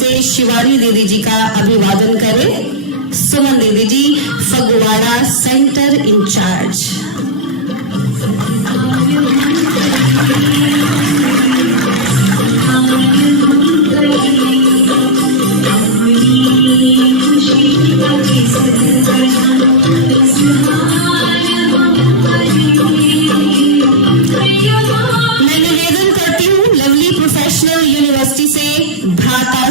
से शिवानी दीदी जी का अभिवादन करें। सुमन दीदी जी, फगवाड़ा सेंटर इंचार्ज।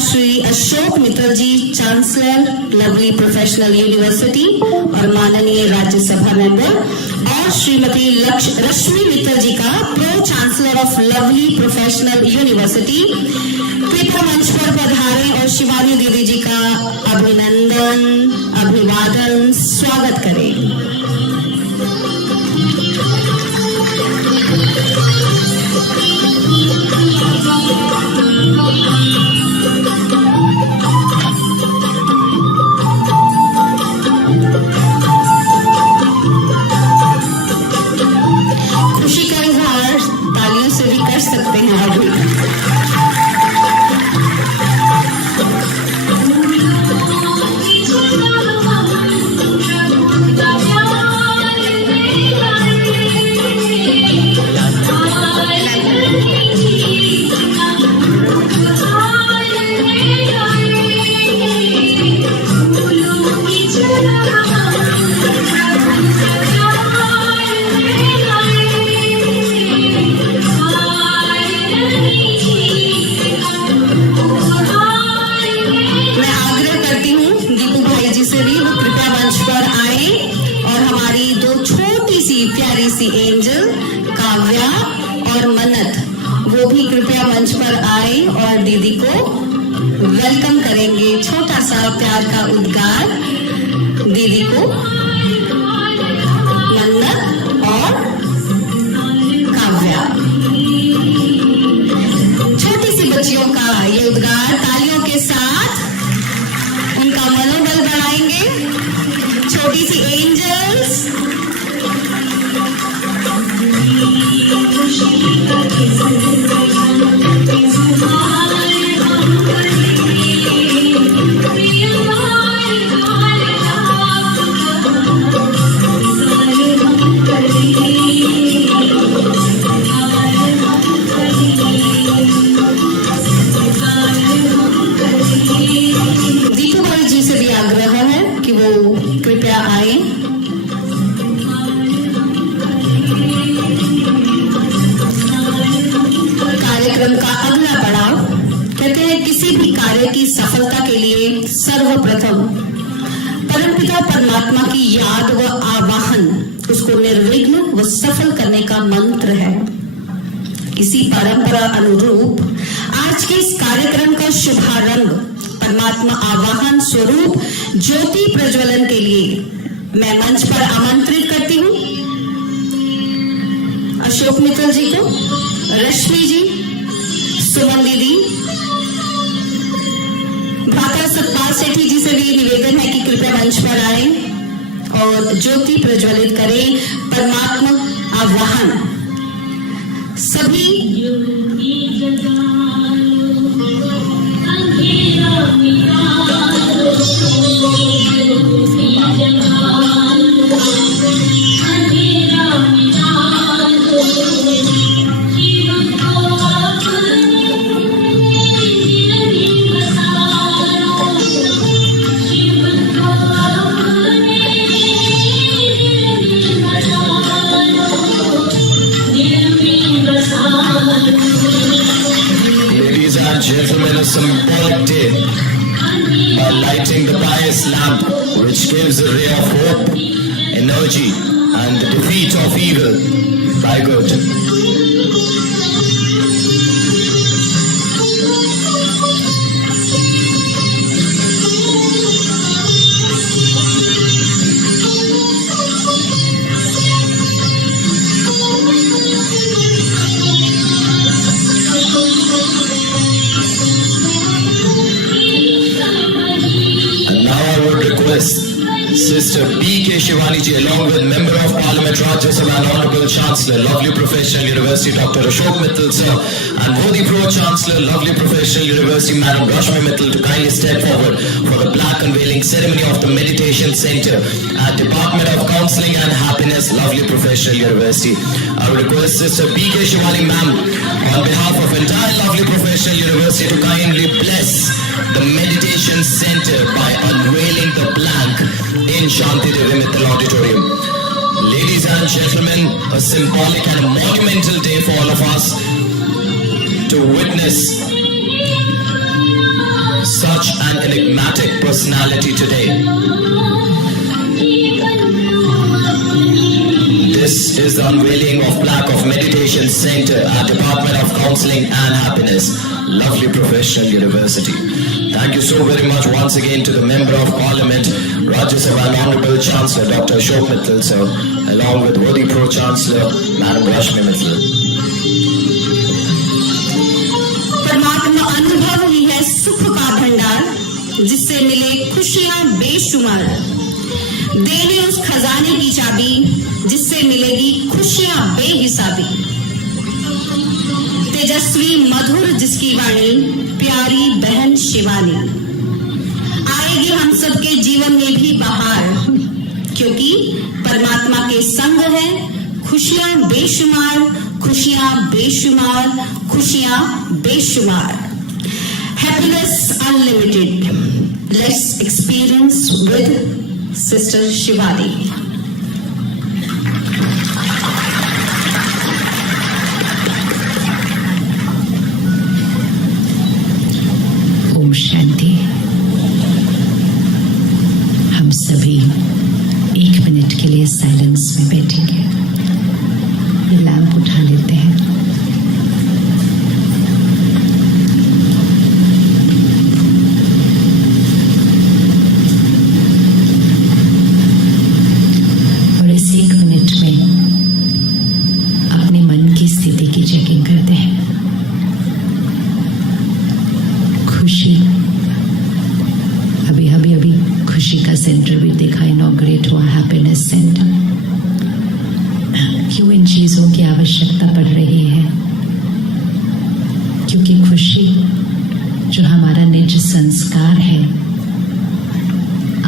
श्री अशोक मित्तल जी, चांसलर लवली प्रोफेशनल यूनिवर्सिटी और माननीय राज्यसभा मेंबर, और श्रीमती रश्मि मित्तल जी का pro chancellor of lovely professional university, कृपया मंच पर पधारें और शिवानी दीदी जी का अभिनंदन, अभिवादन, स्वागत करें। प्यारी सी एंजल काव्या और मन्नत, वो भी कृपया मंच पर आए और दीदी को वेलकम करेंगे। छोटा सा प्यार का उद्गार दीदी को, मन्नत और काव्या। छोटी सी बच्चियों का ये उद्गार तालियों के साथ उनका मनोबल बढ़ाएंगे। छोटी सी एंजल्स, दीपू भाई जी से भी आग्रह है कि वो कृपया आए। कार्यक्रम का अगला पड़ाव, कहते हैं किसी भी कार्य की सफलता के लिए सर्वप्रथम परमपिता परमात्मा की याद व आवाहन, उसको निर्विघ्न व सफल करने का मंत्र है। इसी परंपरा अनुरूप आज के इस कार्यक्रम का शुभारंभ परमात्मा आवाहन स्वरूप ज्योति प्रज्वलन के लिए मैं मंच पर आमंत्रित करती हूँ अशोक मित्तल जी को, रश्मि जी, सुमन दीदी, भ्राता सतपाल सेठी जी से भी निवेदन है कि कृपया मंच पर आए और ज्योति प्रज्वलित करें। परमात्मा आवाहन सभी gentlemen, a symbolic day by lighting the pious lamp which gives a ray of hope, energy and the defeat of evil by good. Sister B.K. Shivani ji, along with Member of Parliament Rajya Sabha and Honorable Chancellor, lovely Professional University Dr. Ashok Mittal sir, and Modi Pro Chancellor, lovely Professional University Madam Rashmi Mittal, to kindly step forward for the plaque unveiling ceremony of the Meditation Center at Department of Counseling and Happiness, lovely Professional University. I would request Sister B.K. Shivani ma'am, on behalf of entire lovely Professional University, to kindly bless the Meditation Center by unveiling the plaque in Shanti Devi Mittal Auditorium. Ladies and gentlemen, a symbolic and a monumental day for all of us to witness such an enigmatic personality today. This is the unveiling of plaque of Meditation Center at Department of Counseling and Happiness, lovely Professional University. Thank you so very much once again to the Member of Parliament, Rajya Sabha and Honorable Chancellor Dr. Ashok Mittal sir, along with Modi Pro Chancellor Madam Rashmi Mittal. परमात्मा अनुभव ही है सुख का भंडार, जिससे मिले खुशियां बेशुमार। देने उस खजाने की चाबी, जिससे मिलेगी खुशियां बेहिसाबी। तेजस्वी मधुर जिसकी वाणी, प्यारी बहन शिवानी। आएगी हम सबके जीवन में भी बहार, क्योंकि परमात्मा के संग है खुशियां बेशुमार, खुशियां बेशुमार, खुशियां बेशुमार। Happiness unlimited. Let's experience with Sister Shivani. Om Shanti. हम सभी 1 मिनट के लिए साइलेंस में बैठेंगे। ये लैंप उठा लेते हैं। और इस 1 मिनट में अपने मन की स्थिति की चेकिंग करते हैं। खुशी, अभी खुशी का सेंटर भी देखा, इनॉग्रेट हुआ हैप्पीनेस सेंटर। क्यों इन चीजों की आवश्यकता पड़ रही है? क्योंकि खुशी जो हमारा निज संस्कार है,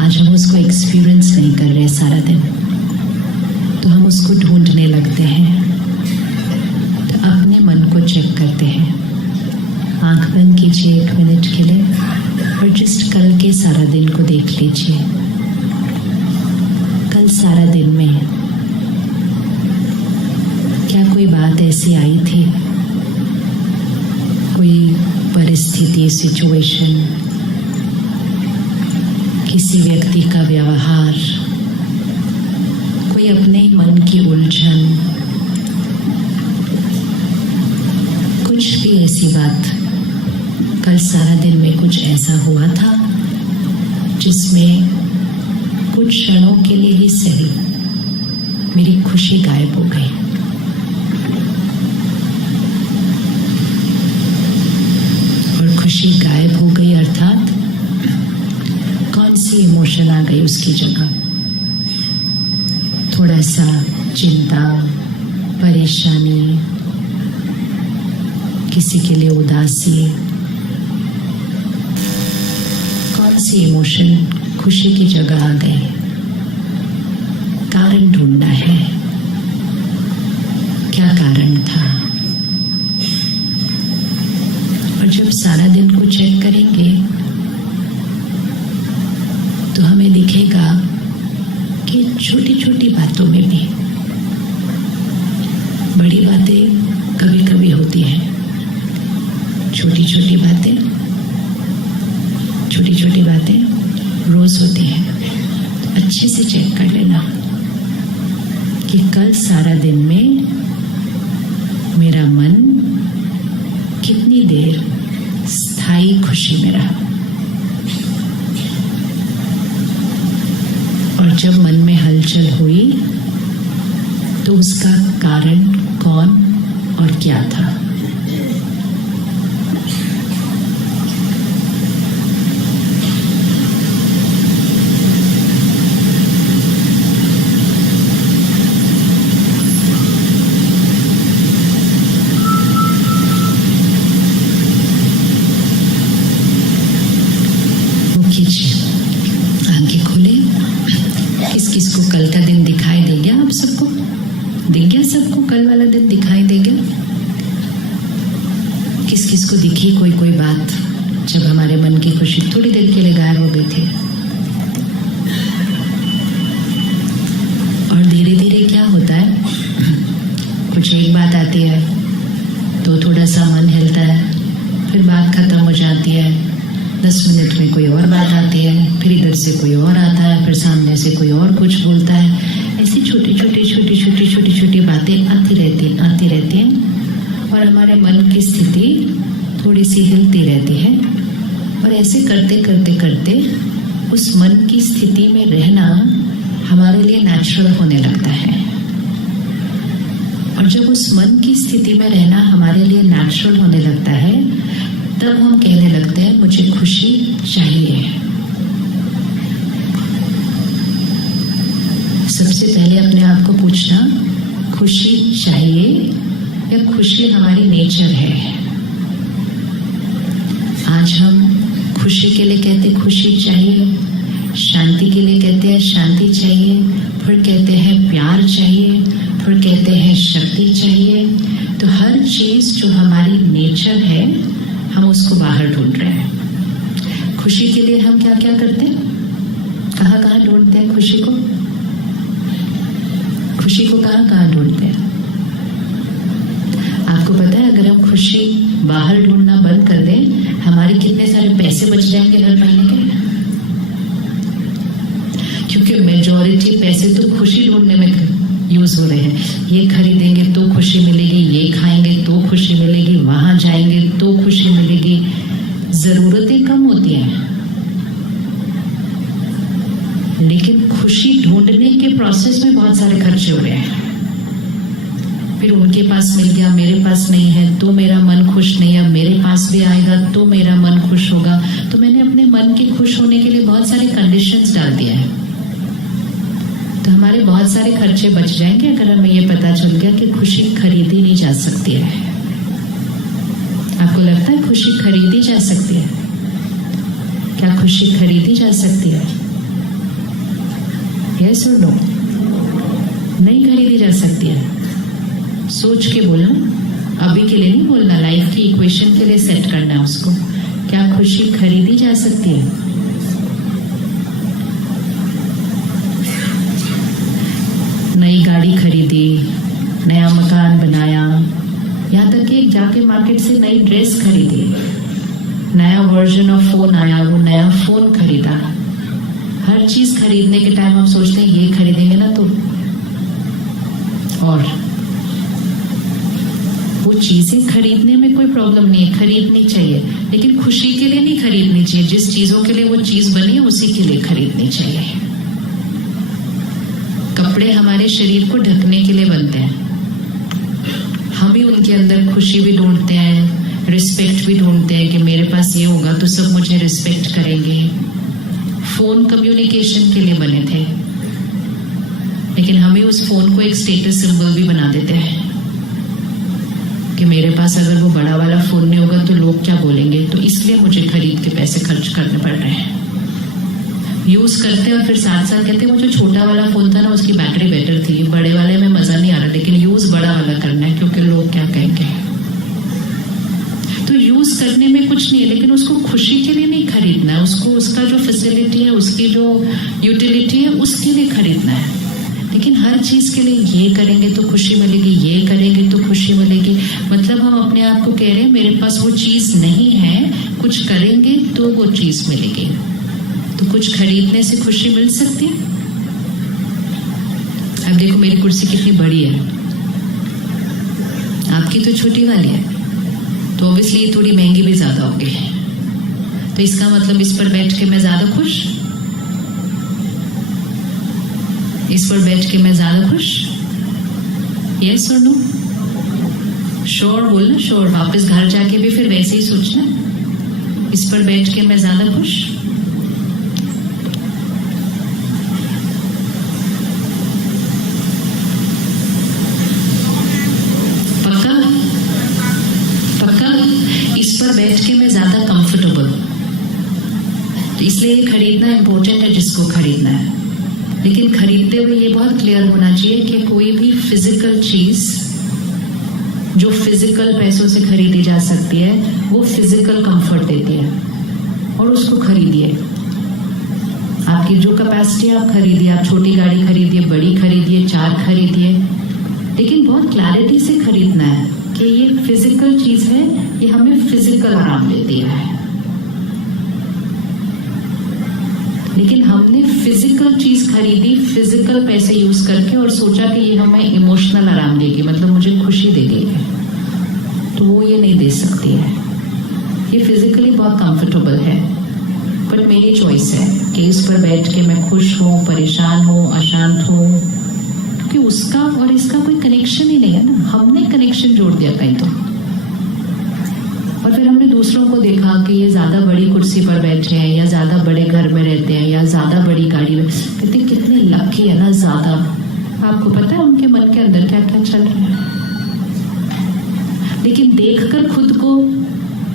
आज हम उसको एक्सपीरियंस नहीं कर रहे सारा दिन, तो हम उसको ढूंढने लगते हैं। तो अपने मन को चेक करते हैं। आंख बंद कीजिए 1 मिनट के लिए और जस्ट कल के सारा दिन को देख लीजिए। कल सारा दिन में क्या कोई बात ऐसी आई थी, कोई परिस्थिति, सिचुएशन, किसी व्यक्ति का व्यवहार, कोई अपने ही मन की उलझन, कुछ भी ऐसी बात कल सारा दिन में कुछ ऐसा हुआ था जिसमें कुछ क्षणों के लिए ही सही मेरी खुशी गायब हो गई। और खुशी गायब हो गई अर्थात कौन सी इमोशन आ गई उसकी जगह? थोड़ा सा चिंता, परेशानी, किसी के लिए उदासी। कौन सी इमोशन खुशी की जगह आ गई? कारण ढूंढना है। क्या कारण था? और जब सारा दिन को चेक करेंगे तो हमें दिखेगा कि छोटी छोटी बातों में भी, बड़ी बातें कभी कभी होती हैं, छोटी छोटी बातें रोज होती हैं। अच्छे से चेक कर लेना कि कल सारा दिन में मेरा मन कितनी देर स्थायी खुशी में रहा, और जब मन में हलचल हुई तो उसका कारण कौन और क्या था? दिख गया सबको? कल वाला दिन दिखाई देगा? किस किस को दिखी कोई कोई बात जब हमारे मन की खुशी थोड़ी देर के लिए गायब हो गई थी? और धीरे धीरे क्या होता है, कुछ एक बात आती है तो थोड़ा सा मन हिलता है, फिर बात खत्म हो जाती है, 10 मिनट में कोई और बात आती है, फिर इधर से कोई और आता है, फिर सामने से कोई और कुछ बोलता है। ऐसी छोटी छोटी बातें आती रहती हैं और हमारे मन की स्थिति थोड़ी सी हिलती रहती है। और ऐसे करते करते करते उस मन की स्थिति में रहना हमारे लिए नेचुरल होने लगता है। और जब उस मन की स्थिति में रहना हमारे लिए नेचुरल होने लगता है, तब हम कहने लगते हैं मुझे खुशी चाहिए। सबसे पहले अपने आप को पूछना, खुशी चाहिए या खुशी हमारी नेचर है? आज हम खुशी के लिए कहते हैं खुशी चाहिए, शांति के लिए कहते हैं शांति चाहिए, फिर कहते हैं प्यार चाहिए, फिर कहते हैं शक्ति चाहिए। तो हर चीज जो हमारी नेचर है हम उसको बाहर ढूंढ रहे हैं। खुशी के लिए हम क्या क्या करते हैं? कहाँ कहाँ ढूंढते हैं खुशी को? खुशी को कहाँ कहाँ ढूंढते हैं? आपको पता है, अगर हम खुशी बाहर ढूंढना बंद कर दें, हमारे कितने सारे पैसे बच जाएंगे हर महीने के? क्योंकि मेजॉरिटी पैसे तो खुशी ढूंढने में यूज हो रहे हैं। ये खरीदेंगे तो खुशी मिलेगी, ये खाएंगे तो खुशी मिलेगी, वहां जाएंगे तो खुशी मिलेगी। जरूरतें कम होती हैं, लेकिन खुशी ढूंढने के प्रोसेस में बहुत सारे खर्चे हो रहे हैं। फिर उनके पास मिल गया, मेरे पास नहीं है तो मेरा मन खुश नहीं है, मेरे पास भी आएगा तो मेरा मन खुश होगा। तो मैंने अपने मन के खुश होने के लिए बहुत सारे कंडीशंस डाल दिया है। तो हमारे बहुत सारे खर्चे बच जाएंगे अगर हमें ये पता चल गया कि खुशी खरीदी नहीं जा सकती है। आपको लगता है खुशी खरीदी जा सकती है? क्या खुशी खरीदी जा सकती है? यस और नो? नहीं खरीदी जा सकती है। सोच के बोलना, अभी के लिए नहीं बोलना, लाइफ की इक्वेशन के लिए सेट करना है उसको। क्या खुशी खरीदी जा सकती है? नई गाड़ी खरीदी, नया मकान बनाया, यहाँ तक कि जाके मार्केट से नई ड्रेस खरीदी, नया वर्जन ऑफ फोन आया, वो नया फोन खरीदा। हर चीज खरीदने के टाइम हम सोचते हैं ये खरीदेंगे ना तो, और वो चीजें खरीदने में कोई प्रॉब्लम नहीं है, खरीदनी चाहिए, लेकिन खुशी के लिए नहीं खरीदनी चाहिए। जिस चीजों के लिए वो चीज बनी है उसी के लिए खरीदनी चाहिए। कपड़े हमारे शरीर को ढकने के लिए बनते हैं, हम भी उनके अंदर खुशी भी ढूंढते हैं, रिस्पेक्ट भी ढूंढते हैं कि मेरे पास ये होगा तो सब मुझे रिस्पेक्ट करेंगे। फोन कम्युनिकेशन के लिए बने थे, लेकिन हमें उस फोन को एक स्टेटस सिंबल भी बना देते हैं कि मेरे पास अगर वो बड़ा वाला फोन नहीं होगा तो लोग क्या बोलेंगे, तो इसलिए मुझे खरीद के पैसे खर्च करने पड़ रहे हैं। यूज करते हैं और फिर साथ साथ कहते हैं वो जो छोटा वाला फोन था ना उसकी बैटरी बेटर थी, बड़े वाले में मजा नहीं आ रहा, लेकिन यूज बड़ा वाला करना है क्योंकि लोग क्या कहेंगे। तो यूज करने में कुछ नहीं है, लेकिन उसको खुशी के लिए नहीं खरीदना है, उसको उसका जो फैसिलिटी है, उसकी जो यूटिलिटी है उसके लिए खरीदना है। लेकिन हर चीज के लिए ये करेंगे तो खुशी मिलेगी, ये करेंगे तो खुशी मिलेगी, मतलब हम अपने आप को कह रहे हैं मेरे पास वो चीज नहीं है, कुछ करेंगे तो वो चीज मिलेगी। तो कुछ खरीदने से खुशी मिल सकती है? अब देखो मेरी कुर्सी कितनी बड़ी है, आपकी तो छोटी वाली है, तो ऑब्वियसली ये थोड़ी महंगी भी ज्यादा होगी। तो इसका मतलब इस पर बैठ के मैं ज्यादा खुश, इस पर बैठ के मैं ज्यादा खुश? यस और नो? श्योर बोलना, श्योर। वापस घर जाके भी फिर वैसे ही सोचना, इस पर बैठ के मैं ज्यादा खुश। पक्का? पक्का? इस पर बैठ के मैं ज्यादा कंफर्टेबल हूं, तो इसलिए खरीदना इंपॉर्टेंट है जिसको खरीदना है। लेकिन खरीदते हुए ये बहुत क्लियर होना चाहिए कि कोई भी फिजिकल चीज जो फिजिकल पैसों से खरीदी जा सकती है वो फिजिकल कंफर्ट देती है, और उसको खरीदिए। आपकी जो कैपेसिटी है आप खरीदिए, आप छोटी गाड़ी खरीदिए, बड़ी खरीदिए, 4 खरीदिए, लेकिन बहुत क्लैरिटी से खरीदना है कि ये फिजिकल चीज है, ये हमें फिजिकल आराम देती है। लेकिन हमने फिजिकल चीज खरीदी फिजिकल पैसे यूज करके और सोचा कि ये हमें इमोशनल आराम देगी, मतलब मुझे खुशी देगी, तो वो ये नहीं दे सकती है। ये फिजिकली बहुत कंफर्टेबल है, बट मेरी चॉइस है कि इस पर बैठ के मैं खुश हूँ, परेशान हूँ, अशांत हूँ, क्योंकि उसका और इसका कोई कनेक्शन ही नहीं है ना, हमने कनेक्शन जोड़ दिया कहीं तो। और फिर हमने दूसरों को देखा कि ये ज्यादा बड़ी कुर्सी पर बैठे हैं या ज्यादा बड़े घर में रहते हैं या ज्यादा बड़ी गाड़ी में, कहते कितने लकी है ना ज्यादा। आपको पता है उनके मन के अंदर क्या क्या चल रहा है, लेकिन देखकर खुद को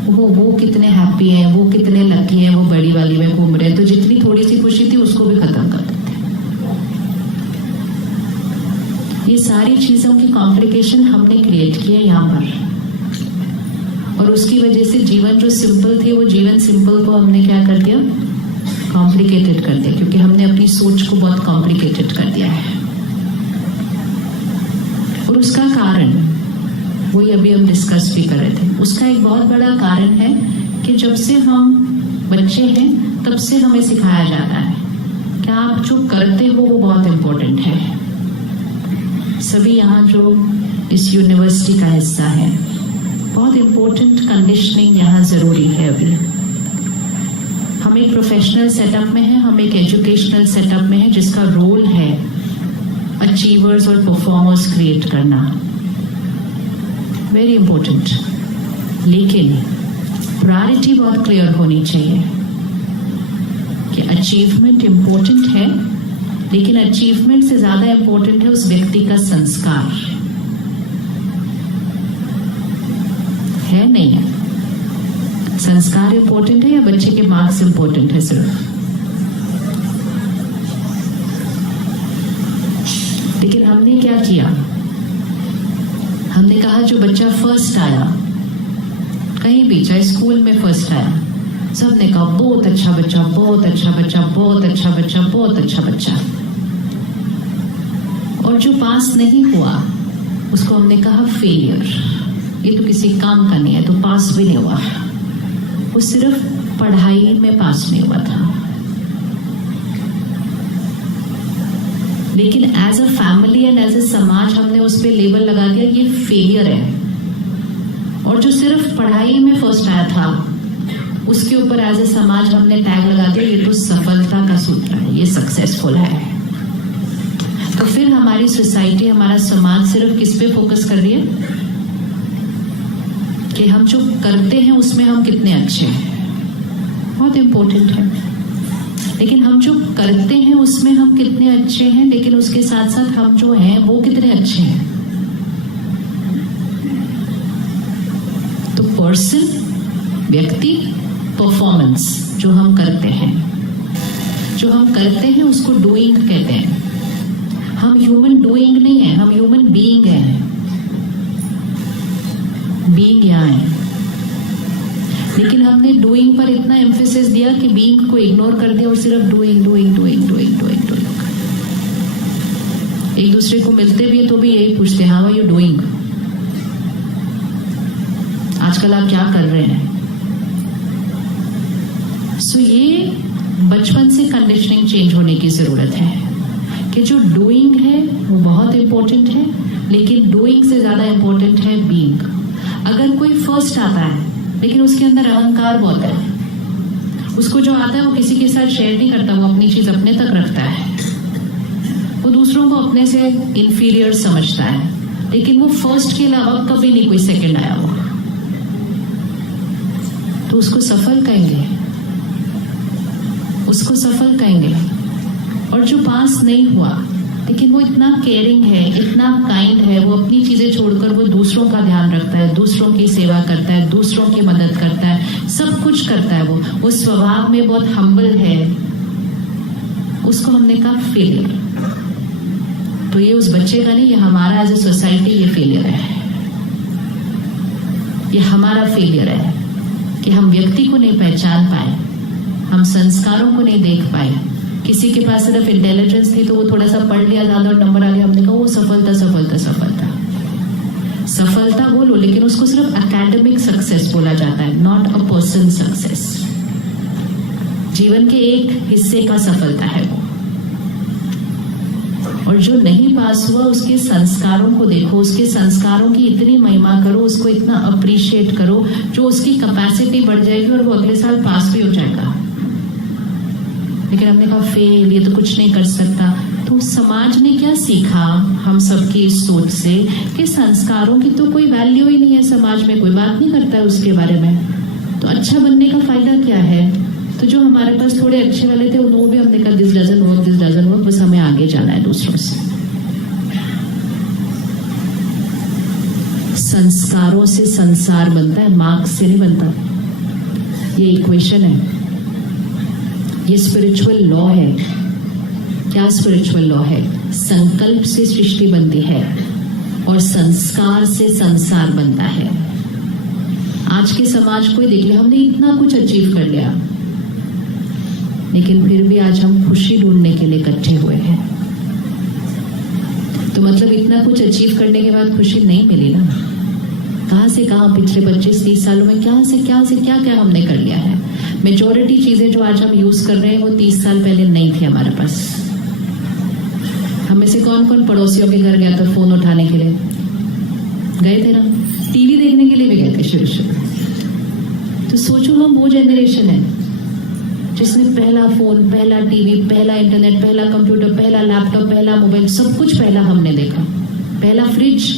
वो कितने हैप्पी हैं, वो कितने लकी हैं, वो बड़ी वाली में घूम रहे हैं, तो जितनी थोड़ी सी खुशी थी उसको भी खत्म कर देते। ये सारी चीजों की कॉम्प्लिकेशन हमने क्रिएट किए यहाँ पर, और उसकी वजह से जीवन जो सिंपल थी वो जीवन सिंपल को हमने क्या कर दिया, कॉम्प्लिकेटेड कर दिया, क्योंकि हमने अपनी सोच को बहुत कॉम्प्लिकेटेड कर दिया है। और उसका कारण वही अभी हम डिस्कस भी कर रहे थे, उसका एक बहुत बड़ा कारण है कि जब से हम बच्चे हैं तब से हमें सिखाया जाता है कि आप जो करते हो वो बहुत इम्पोर्टेंट है। सभी यहाँ जो इस यूनिवर्सिटी का हिस्सा है, बहुत इम्पोर्टेंट कंडीशनिंग यहाँ जरूरी है। अभी हम एक प्रोफेशनल सेटअप में हैं, हम एक एजुकेशनल सेटअप में हैं जिसका रोल है अचीवर्स और परफॉर्मर्स क्रिएट करना, वेरी इंपॉर्टेंट। लेकिन प्रायोरिटी बहुत क्लियर होनी चाहिए कि अचीवमेंट इंपॉर्टेंट है, लेकिन अचीवमेंट से ज्यादा इंपॉर्टेंट है उस व्यक्ति का संस्कार है, नहीं है? संस्कार इंपॉर्टेंट है या बच्चे के मार्क्स इंपॉर्टेंट है सिर्फ? लेकिन हमने क्या किया, हमने कहा जो बच्चा फर्स्ट आया कहीं भी, चाहे स्कूल में फर्स्ट आया, सबने कहा बहुत अच्छा बच्चा, बहुत अच्छा बच्चा, बहुत अच्छा बच्चा, बहुत अच्छा बच्चा। और जो पास नहीं हुआ उसको हमने कहा फेलियर, ये तो किसी काम का नहीं है, तो पास भी नहीं हुआ, वो सिर्फ पढ़ाई में पास नहीं हुआ था। लेकिन as a family and as a samaj हमने उस पर लेबल लगा दिया ये फेलियर है, और जो सिर्फ पढ़ाई में फर्स्ट आया था उसके ऊपर एज अ समाज हमने टैग लगा दिया ये तो सफलता का सूत्र है, ये सक्सेसफुल है। तो फिर हमारी सोसाइटी, हमारा समाज सिर्फ किस पे फोकस कर रही है कि हम जो करते हैं उसमें हम कितने अच्छे हैं, बहुत इंपॉर्टेंट है। लेकिन हम जो करते हैं उसमें हम कितने अच्छे हैं, लेकिन उसके साथ साथ हम जो हैं वो कितने अच्छे हैं। तो पर्सन, व्यक्ति, परफॉर्मेंस, जो हम करते हैं, जो हम करते हैं उसको डूइंग कहते हैं। हम ह्यूमन डूइंग नहीं है, हम ह्यूमन बीइंग है। बीइंग यहाँ है, लेकिन हमने डूइंग पर इतना एम्फेसिस दिया कि बीइंग को इग्नोर कर दिया और सिर्फ doing doing doing doing doing doing. एक दूसरे को मिलते भी है तो भी यही पूछते हैं, हाउ आर यू डूइंग, आजकल आप क्या कर रहे हैं। सो ये बचपन से कंडीशनिंग चेंज होने की जरूरत है कि जो डूइंग है वो बहुत इंपॉर्टेंट है, लेकिन डूइंग से ज्यादा इंपॉर्टेंट है बीइंग। अगर कोई फर्स्ट आता है लेकिन उसके अंदर अहंकार बहुत है, उसको जो आता है वो किसी के साथ शेयर नहीं करता, वो अपनी चीज अपने तक रखता है, वो दूसरों को अपने से इंफीरियर समझता है, लेकिन वो फर्स्ट के अलावा कभी नहीं कोई सेकंड आया वो, तो उसको सफल कहेंगे, उसको सफल कहेंगे। और जो पास नहीं हुआ लेकिन वो इतना केयरिंग है, इतना काइंड है, वो अपनी चीजें छोड़कर वो दूसरों का ध्यान रखता है, दूसरों की सेवा करता है, दूसरों की मदद करता है, सब कुछ करता है। वो स्वभाव में बहुत हम्बल है, उसको हमने कहा फेलियर। तो ये उस बच्चे का नहीं, ये हमारा एज ए सोसाइटी ये फेलियर है, ये हमारा फेलियर है कि हम व्यक्ति को नहीं पहचान पाए, हम संस्कारों को नहीं देख पाए। किसी के पास सिर्फ इंटेलिजेंस थी तो वो थोड़ा सा पढ़ लिया, ज्यादा नंबर आ गया, हमने कहा वो सफलता सफलता सफलता सफलता बोलो, लेकिन उसको सिर्फ एकेडमिक सक्सेस बोला जाता है, नॉट अ पर्सन सक्सेस। जीवन के एक हिस्से का सफलता है वो। और जो नहीं पास हुआ उसके संस्कारों को देखो, उसके संस्कारों की इतनी महिमा करो, उसको इतना अप्रिशिएट करो, जो उसकी कैपेसिटी बढ़ जाएगी और वो अगले साल पास भी हो जाएगा। लेकिन हमने कहा फेल, ये तो कुछ नहीं कर सकता। तो समाज ने क्या सीखा हम सबकी इस सोच से कि संस्कारों की तो कोई वैल्यू ही नहीं है, समाज में कोई बात नहीं करता है उसके बारे में, तो अच्छा बनने का फायदा क्या है। तो जो हमारे पास थोड़े अच्छे वाले थे वो भी हमने कहा दिस डजंट वर्क, बस हमें आगे जाना है दूसरों से। संस्कारों से संसार बनता है, मार्क्स से नहीं बनता। ये इक्वेशन है, ये स्पिरिचुअल लॉ है। क्या स्पिरिचुअल लॉ है? संकल्प से सृष्टि बनती है और संस्कार से संसार बनता है। आज के समाज को देख लिया, हमने इतना कुछ अचीव कर लिया, लेकिन फिर भी आज हम खुशी ढूंढने के लिए इकट्ठे हुए हैं। तो मतलब इतना कुछ अचीव करने के बाद खुशी नहीं मिली ना। कहां से कहां पिछले 25-30 सालों में क्या क्या हमने कर लिया है। मेजॉरिटी चीजें जो आज हम यूज कर रहे हैं वो 30 साल पहले नहीं थी हमारे पास। हमें से कौन कौन पड़ोसियों के घर गया था फोन उठाने के लिए? गए थे ना। टीवी देखने के लिए भी गए थे शुरू। तो सोचो हम वो जनरेशन है जिसने पहला फोन, पहला टीवी, पहला इंटरनेट, पहला कंप्यूटर, पहला लैपटॉप, पहला मोबाइल, सब कुछ पहला हमने देखा। पहला फ्रिज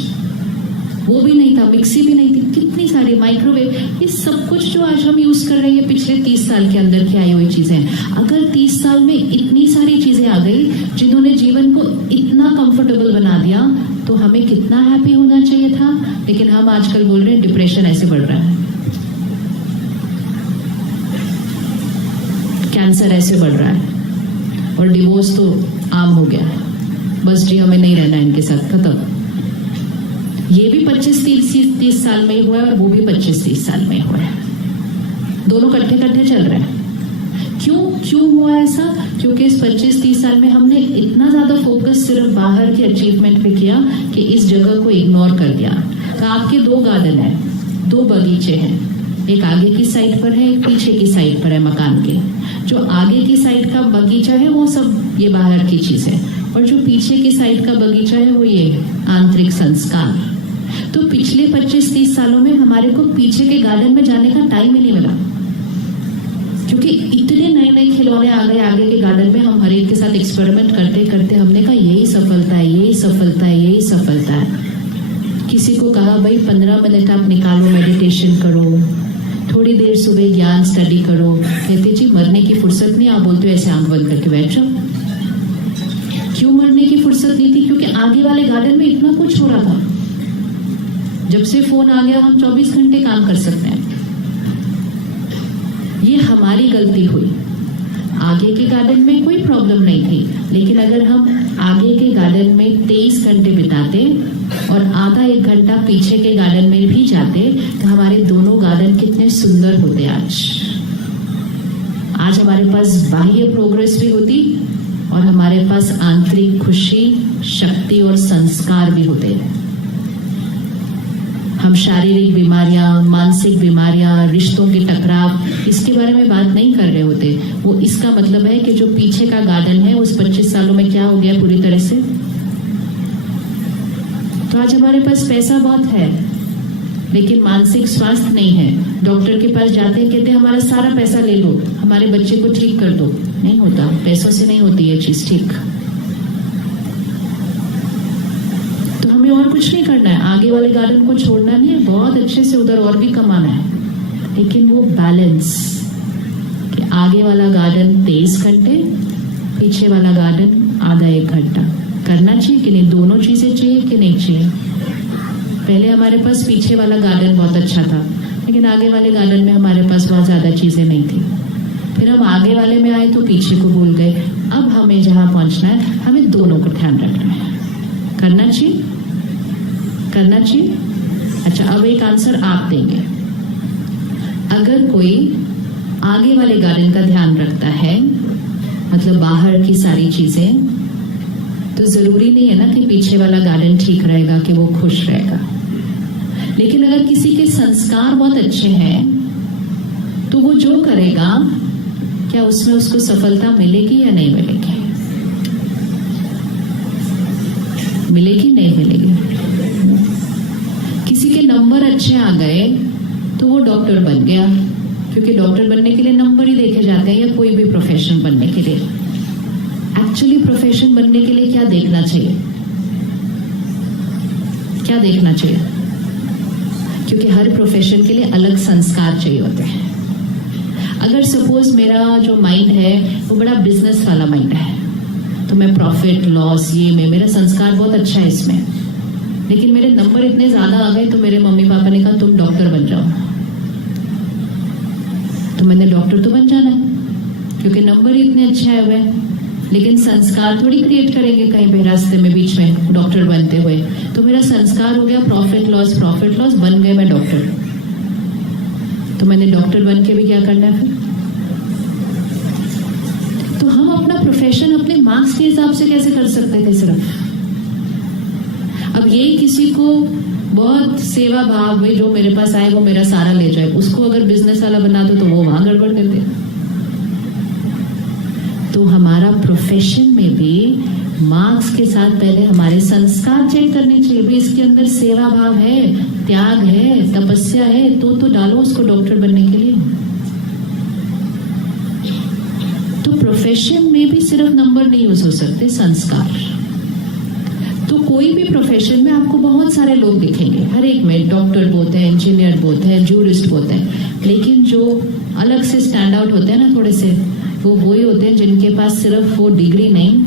वो भी नहीं था, मिक्सी भी नहीं थी, कितनी सारी माइक्रोवेव, ये सब कुछ जो आज हम यूज कर रहे हैं पिछले 30 साल के अंदर की आई हुई चीजें। अगर 30 साल में इतनी सारी चीजें आ गई जिन्होंने जीवन को इतना कंफर्टेबल बना दिया, तो हमें कितना हैप्पी होना चाहिए था। लेकिन हम आजकल बोल रहे हैं डिप्रेशन ऐसे बढ़ रहा है, कैंसर ऐसे बढ़ रहा है, और डिवोर्स तो आम हो गया है। बस जी हमें नहीं रहना इनके साथ, खत्म। ये भी 25-30 साल में ही हुआ है और वो भी 25-30 साल में हुआ है। दोनों कट्ठे चल रहे हैं। क्यों हुआ ऐसा? क्योंकि इस 25-30 साल में हमने इतना ज्यादा फोकस सिर्फ बाहर के अचीवमेंट पे किया कि इस जगह को इग्नोर कर दिया। तो आपके 2 गार्डन है, 2 बगीचे हैं, एक आगे की साइड पर है, एक पीछे की साइड पर है मकान के। जो आगे की साइड का बगीचा है वो सब ये बाहर की चीज है, और जो पीछे की साइड का बगीचा है वो ये आंतरिक संस्कार। तो पिछले 25-30 सालों में हमारे को पीछे के गार्डन में जाने का टाइम ही नहीं मिला, क्योंकि इतने नए खिलौने आ गए आगे के गार्डन में। हम हर एक के साथ एक्सपेरिमेंट करते करते हमने कहा यही सफलता है, यही सफलता है, यही सफलता है। किसी को कहा भाई 15 मिनट आप निकालो, मेडिटेशन करो, थोड़ी देर सुबह ज्ञान स्टडी करो। कहते जी मरने की फुर्सत नहीं, आप बोलते हो ऐसे आंख बंद करके बैठ जाओ। क्यों मरने की फुर्सत नहीं थी? क्योंकि आगे वाले गार्डन में इतना कुछ हो रहा था। जब से फोन आ गया हम 24 घंटे काम कर सकते हैं। ये हमारी गलती हुई। आगे के गार्डन में कोई प्रॉब्लम नहीं थी, लेकिन अगर हम आगे के गार्डन में 23 घंटे बिताते और आधा 1 घंटा पीछे के गार्डन में भी जाते तो हमारे दोनों गार्डन कितने सुंदर होते। आज हमारे पास बाह्य प्रोग्रेस भी होती और हमारे पास आंतरिक खुशी, शक्ति और संस्कार भी होते। हम शारीरिक बीमारियां, मानसिक बीमारियां, रिश्तों के टकराव, इसके बारे में बात नहीं कर रहे होते। वो इसका मतलब है कि जो पीछे का गार्डन है उस 25 सालों में क्या हो गया पूरी तरह से। तो आज हमारे पास पैसा बहुत है लेकिन मानसिक स्वास्थ्य नहीं है। डॉक्टर के पास जाते हैं, कहते हैं हमारा सारा पैसा ले लो, हमारे बच्चे को ठीक कर दो। नहीं होता, पैसों से नहीं होती ये चीज ठीक। तो हमें और कुछ नहीं करना है, आगे वाले गार्डन को छोड़ना नहीं है, बहुत अच्छे से उधर और भी कमाना है। लेकिन वो बैलेंस कि आगे वाला गार्डन 23 घंटे, पीछे वाला गार्डन आधा 1 घंटा करना चाहिए कि नहीं? दोनों चीजें चाहिए कि नहीं चाहिए? पहले हमारे पास पीछे वाला गार्डन बहुत अच्छा था, लेकिन आगे वाले गार्डन में हमारे पास बहुत ज्यादा चीजें नहीं थी। फिर हम आगे वाले में आए तो पीछे को भूल गए। अब हमें जहां पहुंचना है, हमें दोनों का ध्यान रखना है। करना चाहिए, करना चाहिए। अच्छा, अब एक आंसर आप देंगे। अगर कोई आगे वाले गार्डन का ध्यान रखता है, मतलब बाहर की सारी चीजें, तो जरूरी नहीं है ना कि पीछे वाला गार्डन ठीक रहेगा, कि वो खुश रहेगा। लेकिन अगर किसी के संस्कार बहुत अच्छे हैं, तो वो जो करेगा, क्या उसमें उसको सफलता मिलेगी या नहीं मिलेगी? मिलेगी, नहीं मिलेगी? किसी के नंबर अच्छे आ गए तो वो डॉक्टर बन गया, क्योंकि डॉक्टर बनने के लिए नंबर ही देखे जाते हैं, या कोई भी प्रोफेशन बनने के लिए। एक्चुअली प्रोफेशन बनने के लिए क्या देखना चाहिए? क्या देखना चाहिए? क्योंकि हर प्रोफेशन के लिए अलग संस्कार चाहिए होते हैं। अगर सपोज मेरा जो माइंड है वो बड़ा बिजनेस वाला माइंड है, तो मैं प्रॉफिट लॉस ये में मेरा संस्कार बहुत अच्छा है इसमें, लेकिन मेरे नंबर इतने ज्यादा आ गए तो मेरे मम्मी पापा ने कहा तुम डॉक्टर बन जाओ, तो मैंने डॉक्टर तो बन जाना है क्योंकि नंबर ही इतने अच्छे आए हुए हैं। लेकिन संस्कार थोड़ी क्रिएट करेंगे कहीं पे रास्ते में बीच में डॉक्टर बनते हुए। तो मेरा संस्कार हो गया प्रॉफिट लॉस, बन गए मैं डॉक्टर। तो मैंने डॉक्टर बन के भी क्या करना है फिर? तो हम अपना प्रोफेशन अपने मार्क्स के हिसाब से कैसे कर सकते थे सिर्फ? अब ये किसी को बहुत सेवा भाव में जो मेरे पास आए वो मेरा सारा ले जाए, उसको अगर बिजनेस वाला बना दो तो वो वहां गड़बड़ कर दे। तो हमारा प्रोफेशन में भी मार्क्स के साथ पहले हमारे संस्कार चेक करने चाहिए। भाई इसके अंदर सेवा भाव है, त्याग है, तपस्या है, तो डालो उसको डॉक्टर बनने के लिए। तो प्रोफेशन में भी सिर्फ नंबर नहीं यूज हो सकते, संस्कार। तो कोई भी प्रोफेशन में आपको बहुत सारे लोग दिखेंगे, हर एक में डॉक्टर बोलते हैं, इंजीनियर बोलते हैं, जूरिस्ट बोलते हैं, लेकिन जो अलग से स्टैंड आउट होते हैं ना थोड़े से, वो वही होते हैं जिनके पास सिर्फ वो डिग्री नहीं,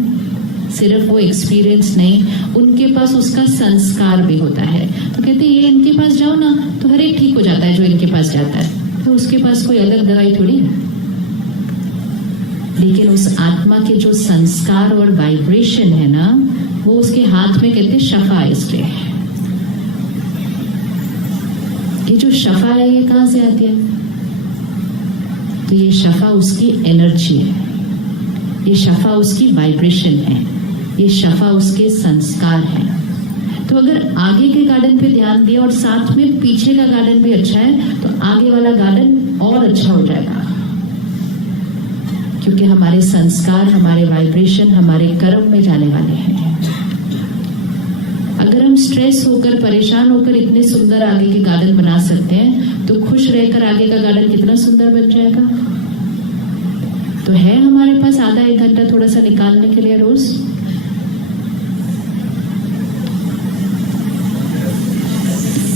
सिर्फ वो एक्सपीरियंस नहीं, उनके पास उसका संस्कार भी होता है। तो कहते हैं ये इनके पास जाओ ना तो हर एक ठीक हो जाता है जो इनके पास जाता है, तो उसके पास कोई अलग दवाई थोड़ी है। लेकिन उस आत्मा के जो संस्कार और वाइब्रेशन है ना, वो उसके हाथ में कहते शफा इसलिए। ये जो शफा है ये कहां से आती है? तो ये शफा उसकी एनर्जी है, ये शफा उसकी वाइब्रेशन है, ये शफा उसके संस्कार है। तो अगर आगे के गार्डन पे ध्यान दिया और साथ में पीछे का गार्डन भी अच्छा है तो आगे वाला गार्डन और अच्छा हो जाएगा, क्योंकि हमारे संस्कार, हमारे वाइब्रेशन, हमारे कर्म में जाने वाले हैं। अगर हम स्ट्रेस होकर, परेशान होकर इतने सुंदर आगे के गार्डन बना सकते हैं, तो खुश रहकर आगे का गार्डन कितना सुंदर बन जाएगा। तो है हमारे पास आधा एक घंटा थोड़ा सा निकालने के लिए रोज?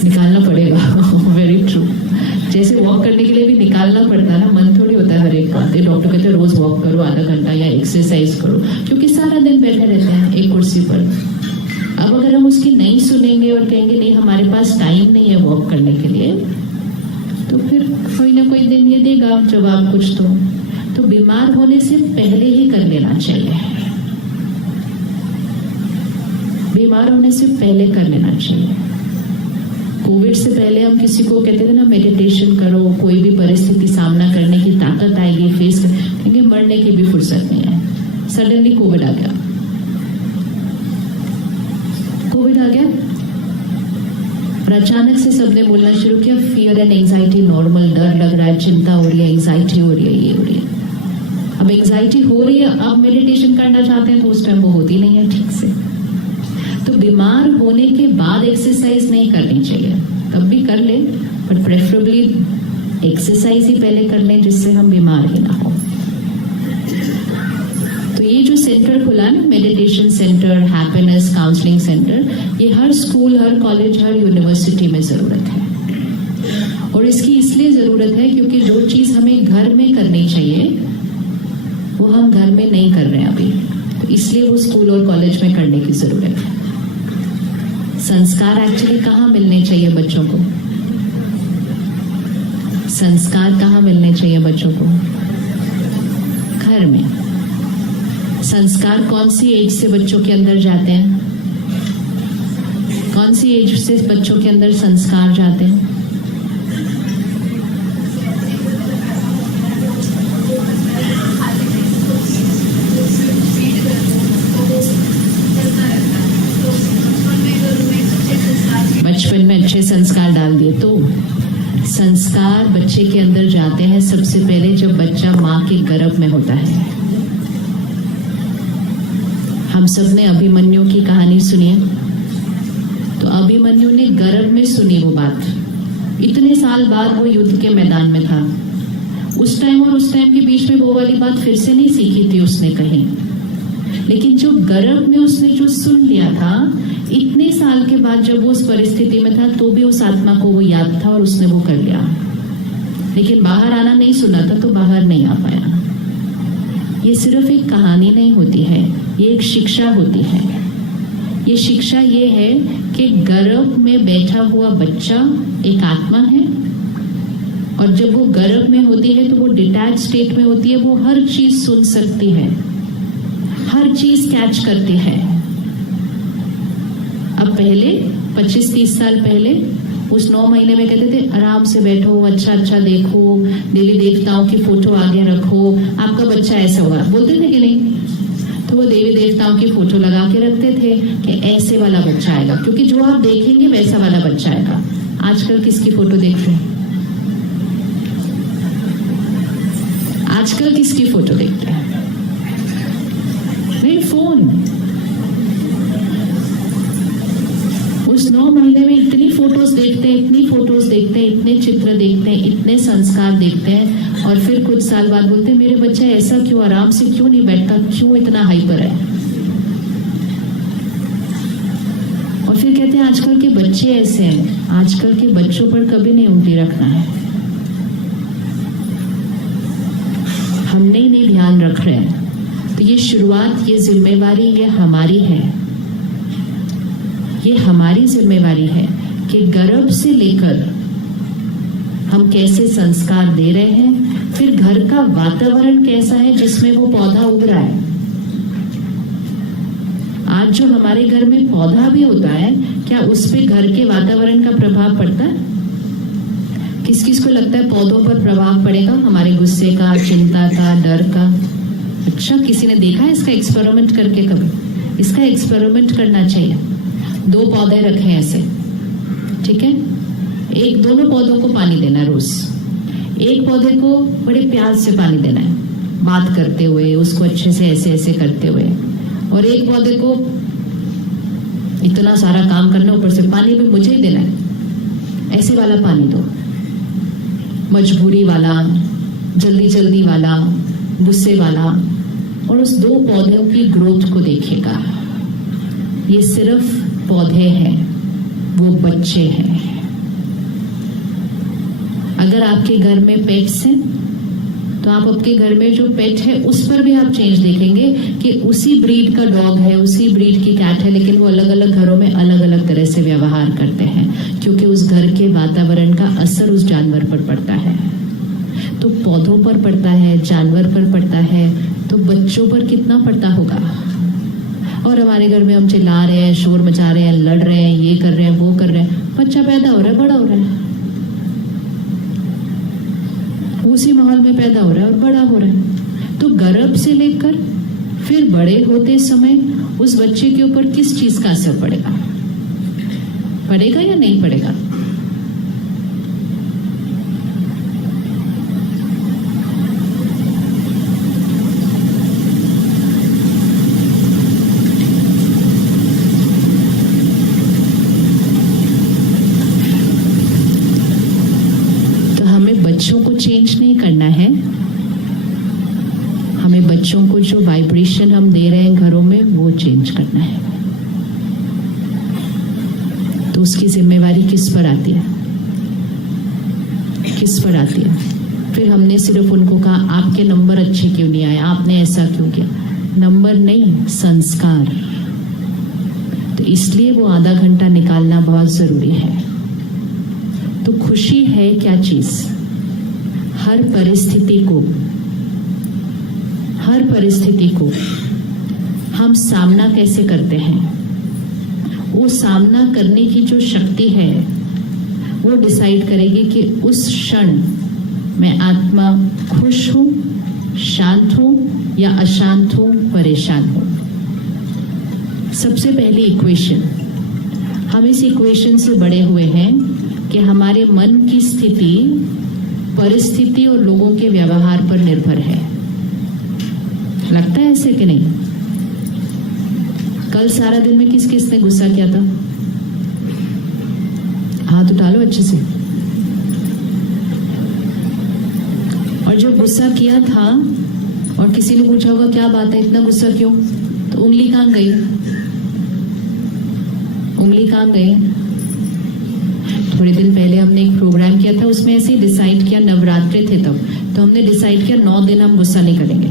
निकालना पड़ेगा। Very true. जैसे वॉक करने के लिए भी निकालना पड़ता है ना, मन थोड़ी होता है हर एक बात। डॉक्टर कहते हैं रोज वॉक करो आधा घंटा या एक्सरसाइज करो, क्योंकि सारा दिन बैठे रहते हैं एक कुर्सी पर। अब अगर हम उसकी नहीं सुनेंगे और कहेंगे नहीं हमारे पास टाइम नहीं है वॉक करने के लिए, तो फिर कोई ना कोई दिन ये देगा जवाब कुछ। तो बीमार होने से पहले ही कर लेना चाहिए, बीमार होने से पहले कर लेना चाहिए। कोविड से पहले हम किसी को कहते थे ना मेडिटेशन करो, कोई भी परिस्थिति सामना करने की ताकत आएगी, फेस करेंगे, मरने की भी फुर्सत नहीं है। सडनली कोविड आ गया, कोविड आ गया और अचानक से सबने बोलना शुरू किया फियर एंड एंजाइटी नॉर्मल, डर लग रहा है, चिंता हो रही है, एंजाइटी हो रही है, ये हो रही है। अब एंजाइटी हो रही है, अब मेडिटेशन करना चाहते हैं तो उस टाइम वो होती नहीं है ठीक से। तो बीमार होने के बाद एक्सरसाइज नहीं करनी चाहिए, तब भी कर ले, बट प्रेफरेबली एक्सरसाइज ही पहले कर लें जिससे हम बीमार ही ना हो। तो ये जो सेंटर खुला ना, meditation centre, happiness counselling centre, ये हर स्कूल, हर कॉलेज, हर यूनिवर्सिटी में जरूरत है। और इसकी इसलिए जरूरत है क्योंकि जो चीज हमें घर में करनी चाहिए वो हम घर में नहीं कर रहे हैं अभी, तो इसलिए वो स्कूल और कॉलेज में करने की जरूरत है। संस्कार एक्चुअली कहाँ मिलने चाहिए बच्चों को? संस्कार कहाँ मिलने चाहिए बच्चों को? घर में संस्कार कौन सी एज से बच्चों के अंदर जाते हैं? कौन सी एज से बच्चों के अंदर संस्कार जाते हैं? बचपन में अच्छे संस्कार डाल दिए तो संस्कार बच्चे के अंदर जाते हैं सबसे पहले जब बच्चा माँ के गर्भ में होता है। हम सब ने अभिमन्यु की कहानी सुनी है, तो अभिमन्यु ने गर्भ में सुनी वो बात। इतने साल बाद वो युद्ध के मैदान में था, उस टाइम और उस टाइम के बीच में वो वाली बात फिर से नहीं सीखी थी उसने कहीं, लेकिन जो गर्भ में उसने जो सुन लिया था, इतने साल के बाद जब वो उस परिस्थिति में था तो भी उस आत्मा को वो याद था और उसने वो कर लिया। लेकिन बाहर आना नहीं सुना था तो बाहर नहीं आ पाया। ये सिर्फ एक कहानी नहीं होती है, ये एक शिक्षा होती है। ये शिक्षा ये है कि गर्भ में बैठा हुआ बच्चा एक आत्मा है, और जब वो गर्भ में होती है तो वो डिटैच स्टेट में होती है, वो हर चीज सुन सकती है, हर चीज कैच करती है। अब पहले 25-30 साल पहले उस 9 महीने में कहते थे आराम से बैठो, अच्छा अच्छा देखो, देवी देवताओं की फोटो आगे रखो, आपका बच्चा ऐसा होगा, बोलते थे कि नहीं? तो वो देवी देवताओं की फोटो लगा के रखते थे कि ऐसे वाला बच्चा आएगा, क्योंकि जो आप देखेंगे वैसा वाला बच्चा आएगा। आजकल किसकी फोटो देख रहे हैं? आजकल किसकी फोटो देखते हैं? नहीं, फोन। उस 9 महीने में इतनी फोटोज देखते हैं, इतनी फोटोज देखते हैं, इतने चित्र देखते हैं, इतने संस्कार देखते हैं, और फिर कुछ साल बाद बोलते हैं मेरे बच्चा ऐसा क्यों, आराम से क्यों नहीं बैठता, क्यों इतना हाइपर है? और फिर कहते हैं आजकल के बच्चे ऐसे हैं। आजकल के बच्चों पर कभी नहीं उंगली रखना है। हम नहीं ध्यान रख रहे हैं, तो ये शुरुआत, ये जिम्मेवारी ये हमारी है। ये हमारी जिम्मेवारी है कि गर्भ से लेकर हम कैसे संस्कार दे रहे हैं, फिर घर का वातावरण कैसा है जिसमें वो पौधा उग रहा है। आज जो हमारे घर में पौधा भी होता है, क्या उस पे घर के वातावरण का प्रभाव पड़ता है? किस किस को लगता है पौधों पर प्रभाव पड़ेगा हमारे गुस्से का, चिंता का, डर का? अच्छा, किसी ने देखा है इसका एक्सपेरिमेंट करके? कभी इसका एक्सपेरिमेंट करना चाहिए। 2 पौधे रखे ऐसे, ठीक है? दोनों पौधों को पानी देना है रोज। एक पौधे को बड़े प्यार से पानी देना है, बात करते हुए, उसको अच्छे से ऐसे ऐसे करते हुए, और एक पौधे को इतना सारा काम करना, ऊपर से पानी भी मुझे ही देना है। ऐसे वाला पानी दो, मजबूरी वाला, जल्दी जल्दी वाला, गुस्से वाला, और उस 2 पौधों की ग्रोथ को देखेगा। ये सिर्फ पौधे हैं, वो बच्चे हैं। अगर आपके घर में पेट्स हैं तो आप आपके घर में जो पेट है उस पर भी आप चेंज देखेंगे कि उसी ब्रीड का डॉग है, उसी ब्रीड की कैट है, लेकिन वो अलग अलग घरों में अलग अलग तरह से व्यवहार करते हैं, क्योंकि उस घर के वातावरण का असर उस जानवर पर पड़ता है। तो पौधों पर पड़ता है, जानवर पर पड़ता है, तो बच्चों पर कितना पड़ता होगा? और हमारे घर में हम चिल्ला रहे हैं, शोर मचा रहे हैं, लड़ रहे हैं, ये कर रहे हैं, वो कर रहे हैं, बच्चा पैदा हो रहा है, बड़ा हो रहा है, उसी माहौल में पैदा हो रहा है और बड़ा हो रहा है। तो गर्भ से लेकर फिर बड़े होते समय उस बच्चे के ऊपर किस चीज का असर पड़ेगा? पड़ेगा या नहीं पड़ेगा? बच्चों को चेंज नहीं करना है, हमें बच्चों को जो वाइब्रेशन हम दे रहे हैं घरों में वो चेंज करना है। तो उसकी जिम्मेवारी किस पर आती है? किस पर आती है? फिर हमने सिर्फ उनको कहा आपके नंबर अच्छे क्यों नहीं आए, आपने ऐसा क्यों किया? नंबर नहीं, संस्कार। तो इसलिए वो आधा घंटा निकालना बहुत जरूरी है। तो खुशी है क्या चीज? हर हर परिस्थिति को हम सामना कैसे करते हैं, वो सामना करने की जो शक्ति है वो डिसाइड करेगी कि उस क्षण मैं आत्मा खुश हूं, शांत हूं या अशांत हूं, परेशान हूं। सबसे पहली इक्वेशन, हम इस इक्वेशन से बड़े हुए हैं कि हमारे मन की स्थिति परिस्थिति और लोगों के व्यवहार पर निर्भर है। लगता है ऐसे कि नहीं? कल सारा दिन में किस किस ने गुस्सा किया था? हाथ उठा लो अच्छे से। और जो गुस्सा किया था और किसी ने पूछा होगा क्या बात है इतना गुस्सा क्यों, तो उंगली कहां गई? उंगली कहां गई? थोड़े दिन पहले हमने एक प्रोग्राम किया था, उसमें ऐसे ही डिसाइड किया, नवरात्रि थे तब, तो हमने डिसाइड किया 9 दिन हम गुस्सा नहीं करेंगे।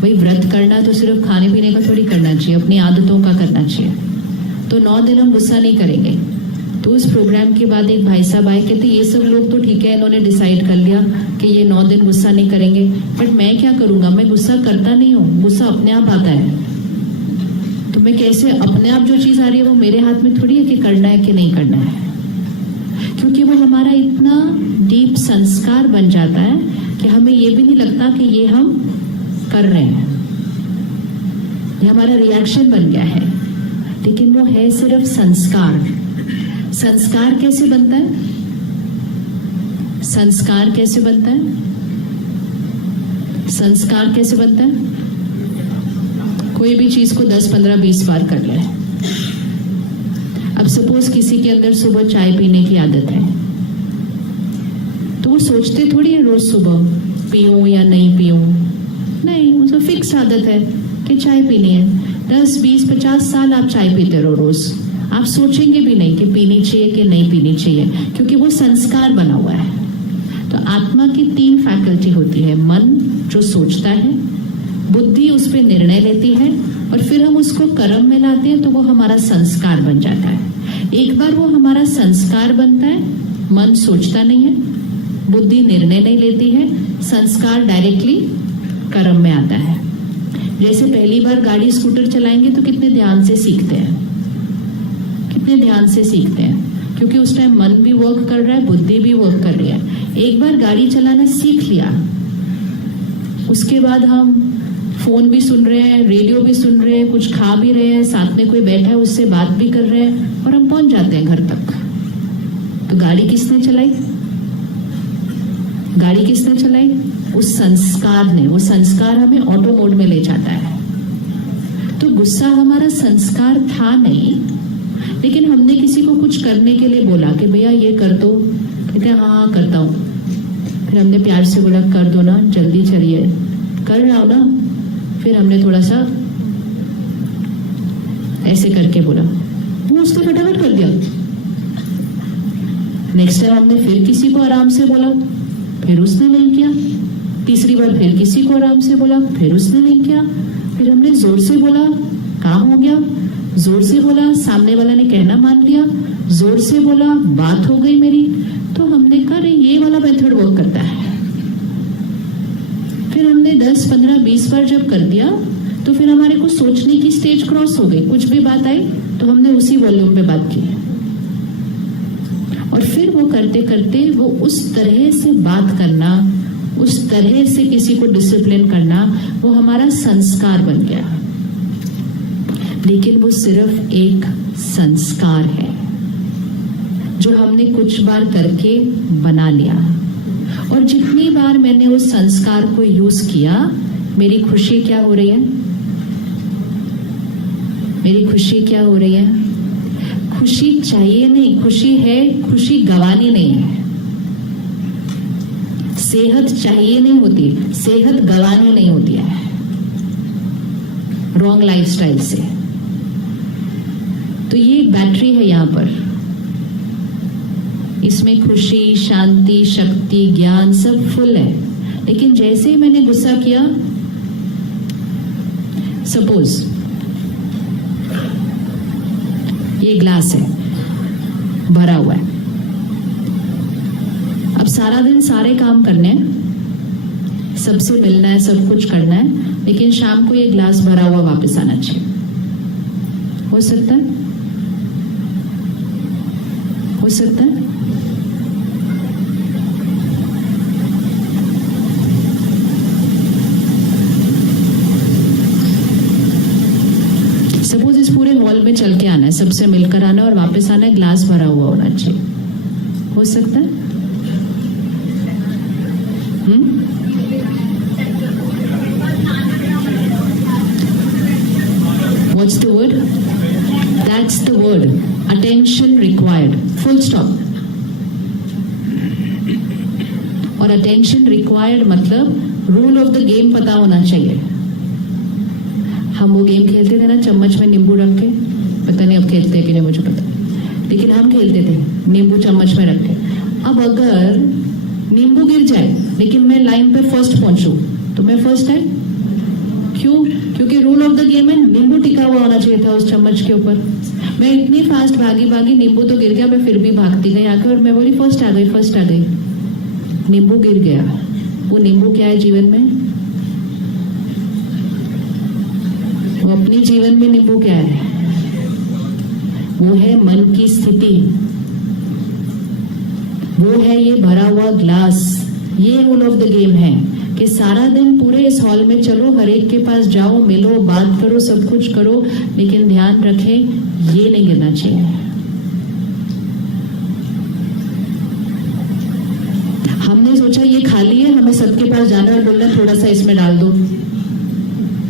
भाई व्रत करना तो सिर्फ खाने पीने का थोड़ी करना चाहिए, अपनी आदतों का करना चाहिए। तो 9 दिन हम गुस्सा नहीं करेंगे। तो उस प्रोग्राम के बाद एक भाई साहब आए, कहते ये सब लोग तो ठीक है, इन्होंने डिसाइड कर लिया कि ये 9 दिन गुस्सा नहीं करेंगे, बट मैं क्या करूंगा? मैं गुस्सा करता नहीं हूँ, गुस्सा अपने आप आता है। तो मैं कैसे, अपने आप जो चीज आ रही है वो मेरे हाथ में थोड़ी है कि करना है कि नहीं करना है, क्योंकि वो हमारा इतना डीप संस्कार बन जाता है कि हमें ये भी नहीं लगता कि ये हम कर रहे हैं, ये हमारा रिएक्शन बन गया है। लेकिन वो है सिर्फ संस्कार। संस्कार कैसे बनता है? संस्कार कैसे बनता है? संस्कार कैसे बनता है? कोई भी चीज को 10, 15, 20 बार कर ले। अब सपोज किसी के अंदर सुबह चाय पीने की आदत है, तो वो सोचते थोड़ी है रोज सुबह पीऊं या नहीं पीऊं, नहीं, उसको फिक्स आदत है कि चाय पीनी है। 10, 20, 50 साल आप चाय पीते रहो रोज, आप सोचेंगे भी नहीं कि पीनी चाहिए कि नहीं पीनी चाहिए, क्योंकि वो संस्कार बना हुआ है। तो आत्मा की 3 फैकल्टी होती है, मन जो सोचता है, बुद्धि उस पर निर्णय लेती है, और फिर हम उसको कर्म में लाते हैं तो वो हमारा संस्कार बन जाता है। एक बार वो हमारा संस्कार बनता है, मन सोचता नहीं है, बुद्धि निर्णय नहीं लेती है, संस्कार डायरेक्टली कर्म में आता है। जैसे पहली बार गाड़ी स्कूटर चलाएंगे तो कितने ध्यान से सीखते हैं, कितने ध्यान से सीखते हैं, क्योंकि उस टाइम मन भी वर्क कर रहा है, बुद्धि भी वर्क कर रही है। एक बार गाड़ी चलाना सीख लिया, उसके बाद हम फोन भी सुन रहे हैं, रेडियो भी सुन रहे हैं, कुछ खा भी रहे हैं, साथ में कोई बैठा है उससे बात भी कर रहे हैं, और हम पहुंच जाते हैं घर तक। तो गाड़ी किसने चलाई? गाड़ी किसने चलाई? उस संस्कार ने। वो संस्कार हमें ऑटो मोड में ले जाता है। तो गुस्सा हमारा संस्कार था नहीं, लेकिन हमने किसी को कुछ करने के लिए बोला कि भैया ये कर दो, कहते हैं हाँ करता हूँ। फिर हमने प्यार से बोला कर दो ना, जल्दी चलिए, कर रहा हो ना। फिर हमने थोड़ा सा ऐसे करके बोला, वो उसने फटाफट कर दिया। नेक्स्ट टाइम हमने फिर किसी को आराम से बोला, फिर उसने नहीं किया। तीसरी बार फिर किसी को आराम से बोला, फिर उसने नहीं किया। फिर हमने जोर से बोला, काम हो गया। जोर से बोला, सामने वाला ने कहना मान लिया। जोर से बोला, बात हो गई मेरी। तो हमने कहा ये वाला मेथड वर्क करता है। फिर हमने 10, 15, 20 बार जब कर दिया तो फिर हमारे को सोचने की स्टेज क्रॉस हो गई। कुछ भी बात आई तो हमने उसी वॉल्यूम पे बात की, और फिर वो करते करते वो उस तरह से बात करना, उस तरह से किसी को डिसिप्लिन करना, वो हमारा संस्कार बन गया। लेकिन वो सिर्फ एक संस्कार है जो हमने कुछ बार करके बना लिया, और जितनी बार मैंने उस संस्कार को यूज किया, मेरी खुशी क्या हो रही है? मेरी खुशी क्या हो रही है? खुशी चाहिए नहीं, खुशी है, खुशी गंवानी नहीं है। सेहत चाहिए नहीं होती, सेहत गंवानी नहीं होती है रॉन्ग लाइफस्टाइल से। तो ये एक बैटरी है यहां पर, इसमें खुशी, शांति, शक्ति, ज्ञान सब फुल है। लेकिन जैसे ही मैंने गुस्सा किया, सपोज ये ग्लास है, भरा हुआ है, अब सारा दिन सारे काम करने हैं, सबसे मिलना है, सब कुछ करना है, लेकिन शाम को ये ग्लास भरा हुआ वापस आना चाहिए। हो सकता है? हो सकता है? सपोज इस पूरे हॉल में चल के आना है, सबसे मिलकर आना है और वापस आना है, ग्लास भरा हुआ होना चाहिए। हो सकता है? What's the word? That's the word. Attention required. Full stop. और attention required मतलब रूल ऑफ द गेम पता होना चाहिए। हम वो गेम खेलते थे ना, चम्मच में नींबू रख के, पता नहीं अब खेलते हैं कि नहीं मुझे पता, लेकिन हम खेलते थे नींबू चम्मच में रख के। अब अगर नींबू गिर जाए लेकिन मैं लाइन पे फर्स्ट पहुंचूं तो मैं फर्स्ट है। क्यों? क्योंकि रूल ऑफ द गेम है नींबू टिका हुआ होना चाहिए था उस चम्मच के ऊपर। मैं इतनी फास्ट भागी नींबू तो गिर गया, मैं फिर भी भागती गई आकर और मैं बोली फर्स्ट आ गई। नींबू गिर गया। वो नींबू क्या है जीवन में? वो अपनी जीवन में नींबू क्या है? वो है मन की स्थिति, वो है ये भरा हुआ ग्लास। ये रूल ऑफ द गेम है कि सारा दिन पूरे इस हॉल में चलो, हर एक के पास जाओ, मिलो, बात करो, सब कुछ करो, लेकिन ध्यान रखें ये नहीं गिरना चाहिए। हमने सोचा ये खाली है, हमें सबके पास जाना और बोलना थोड़ा सा इसमें डाल दो,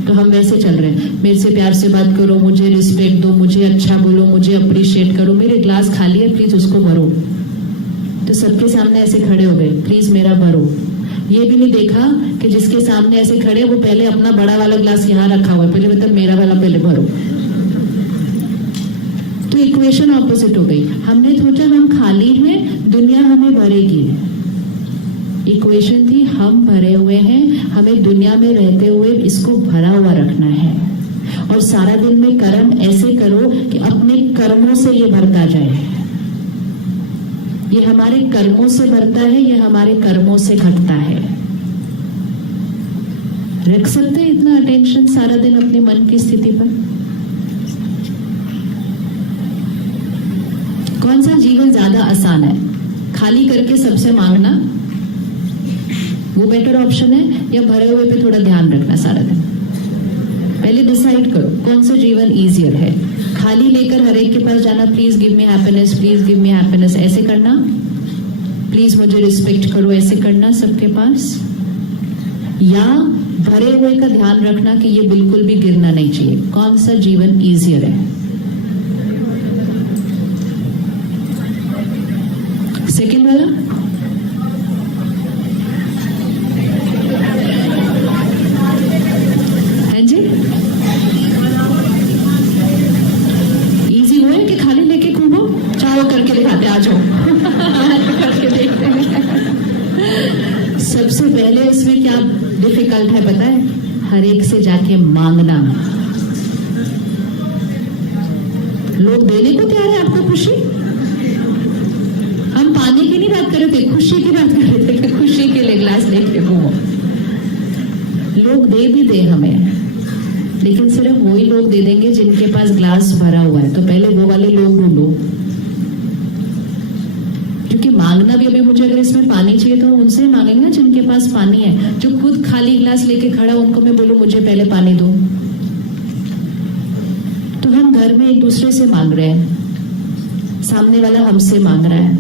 तो हम वैसे चल रहे हैं। मेरे से प्यार से बात करो, मुझे रिस्पेक्ट दो, मुझे अच्छा बोलो, मुझे अप्रिशिएट करो, मेरे ग्लास खाली है प्लीज उसको भरो। तो सबके सामने ऐसे खड़े हो गए, प्लीज मेरा भरो। ये भी नहीं देखा कि जिसके सामने ऐसे खड़े वो पहले अपना बड़ा वाला ग्लास यहाँ रखा हुआ है, पहले मतलब मेरा वाला पहले भरो। तो इक्वेशन ऑपोजिट हो गई। हमने सोचा हम खाली हैं, दुनिया हमें भरेगी। इक्वेशन थी हम भरे हुए हैं, हमें दुनिया में रहते हुए इसको भरा हुआ रखना है। और सारा दिन में कर्म ऐसे करो कि अपने कर्मों से ये भरता जाए। ये हमारे कर्मों से भरता है, ये हमारे कर्मों से घटता है। रख सकते हैं इतना अटेंशन सारा दिन अपने मन की स्थिति पर? कौन सा जीवन ज्यादा आसान है? खाली करके सबसे मांगना वो बेटर ऑप्शन है, या भरे हुए पे थोड़ा ध्यान रखना सारा दिन? पहले डिसाइड करो कौन सा जीवन इजियर है। खाली लेकर हर एक के पास जाना, please give me happiness, please give me happiness, ऐसे करना, प्लीज मुझे रिस्पेक्ट करो, ऐसे करना सबके पास, या भरे हुए का ध्यान रखना कि ये बिल्कुल भी गिरना नहीं चाहिए। कौन सा जीवन इजियर है? सेकेंड वाला? है जी? इजी वो है कि खाली लेके घूमो? चाहो करके दिखाते, आ जाओ करके देखते हैं। सबसे पहले इसमें क्या डिफिकल्ट है पता है? हर एक से जाके मांगना। लोग देने को तैयार है आपको खुशी। हम पाने की नहीं बात कर रहे थे, खुशी की बात कर रहे थे कि खुशी के लिए ग्लास लेके घूमो। लोग दे भी दे हमें, लेकिन सिर्फ वही लोग दे देंगे जिनके पास ग्लास भरा हुआ है। तो पहले वो वाले लोग ढूंढो, क्योंकि मांगना भी, अभी मुझे अगर इसमें पानी चाहिए तो उनसे मांगेंगे ना जिनके पास पानी है। जो खुद खाली ग्लास लेके खड़ा, उनको मैं बोलूं मुझे पहले पानी दो। तो हम घर में एक दूसरे से मांग रहे हैं, सामने वाला हमसे मांग रहा है।